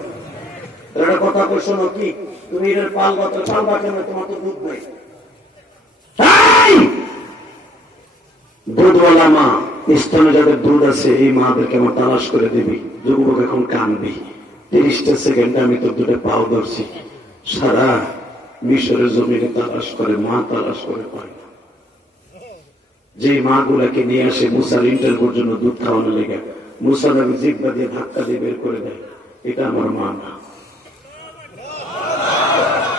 একটা কথা কই শোনো, কি তুমি এর পালবা তো পালবা কেন? তোমার তো দুধ নাই। দুধওয়ালা মা, স্থানে যাদের দুধ আছে এই মাদেরকে আমার তালাশ করে দিবি। যুবক এখন কানবি, 30টা সেকেন্ড আমি তোর দুটো পাও ধরছি। সারা মিশরের জমিনে তালাশ করে, মা তালাশ করে পায় না। যে মা গুলাকে নিয়ে আসে মুসার ইন্টারভিউর জন্য দুধ খাওয়ানো লেগে, মুসা নবী জিহ্বা দিয়ে ধাক্কা দিয়ে বের করে দেয়, এটা আমার মা না।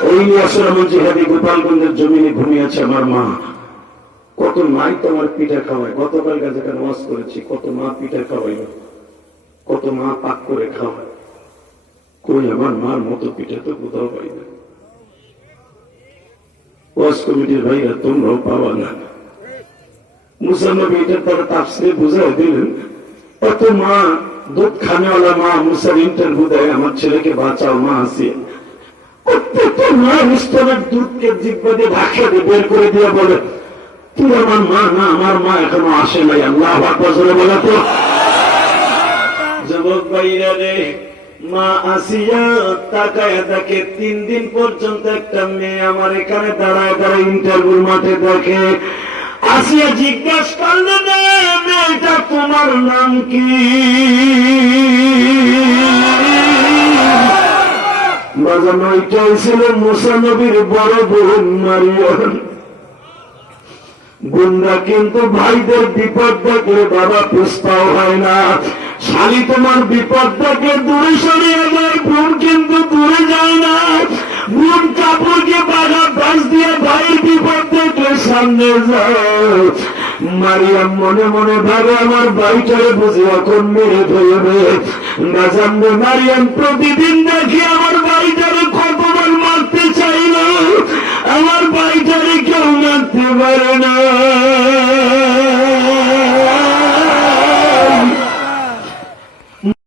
ওই নিয়াসরামন জিহাদি গোপালগঞ্জের জমিনে ঘুমিয়ে আছে আমার মা। কত মাই তোমার পিঠা খাওয়ায়, গতকাল যেখানে ওয়াজ করেছি, কত মা পিঠা খাওয়াইল, কত মা পাক করে খাওয়ায়। কই আমার মার মতো পিঠা তো কোথাও পাই না। ওয়াজ কমিটির ভাইরা তোমরাও পাওয়া না। মুসা নবী এটার পরে তাফসীরে বুঝাই দিলেন, কত মা দুধ খানেওয়ালা মা মুসার ইন্টারভিউ দেয়, আমার ছেলেকে বাঁচাও মা আসিয়া। প্রত্যেকটা মা স্তনের দুধকে জিহ্বা দিয়ে ধাক্কা দিয়ে বের করে দিয়ে বলে তুই আমার মা না, আমার মা এখনো আসে নাই। আল্লাহু আকবার বলে তো। যুবক ভাইরা রে, মা আসিয়া তাকায় দেখে 3 দিন পর্যন্ত একটা মেয়ে আমার এখানে দাঁড়ায় দাঁড়ায় ইন্টারভিউর মাঠে দেখে। আসিয়া জিজ্ঞাসা করলে, মেয়েটা তোমার নাম কি? বাজানো ওইটাই ছিল মুসা নবীর বড় বোন মারিয়াম। বোনরা কিন্তু ভাইদের বিপদ দেখলে বাবা পুষ্পাও হয় না। শালি তোমার বিপদ দেখে দূরে সরিয়ে যায়, বোন কিন্তু দূরে যায় না। বোন কাপড়কে বাঘা বাস দিয়ে ভাইয়ের বিপদ দেখলে সামনে যায়। মারিয়াম মনে মনে ভাবে আমার ভাইটারে বুঝে এখন মেরে ফেলবে। না জানবে মারিয়াম প্রতিদিন দেখি আমার ভাইটারে কতবার মারতে চাইল, আমার ভাইটারে কেউ মারতে পারে না।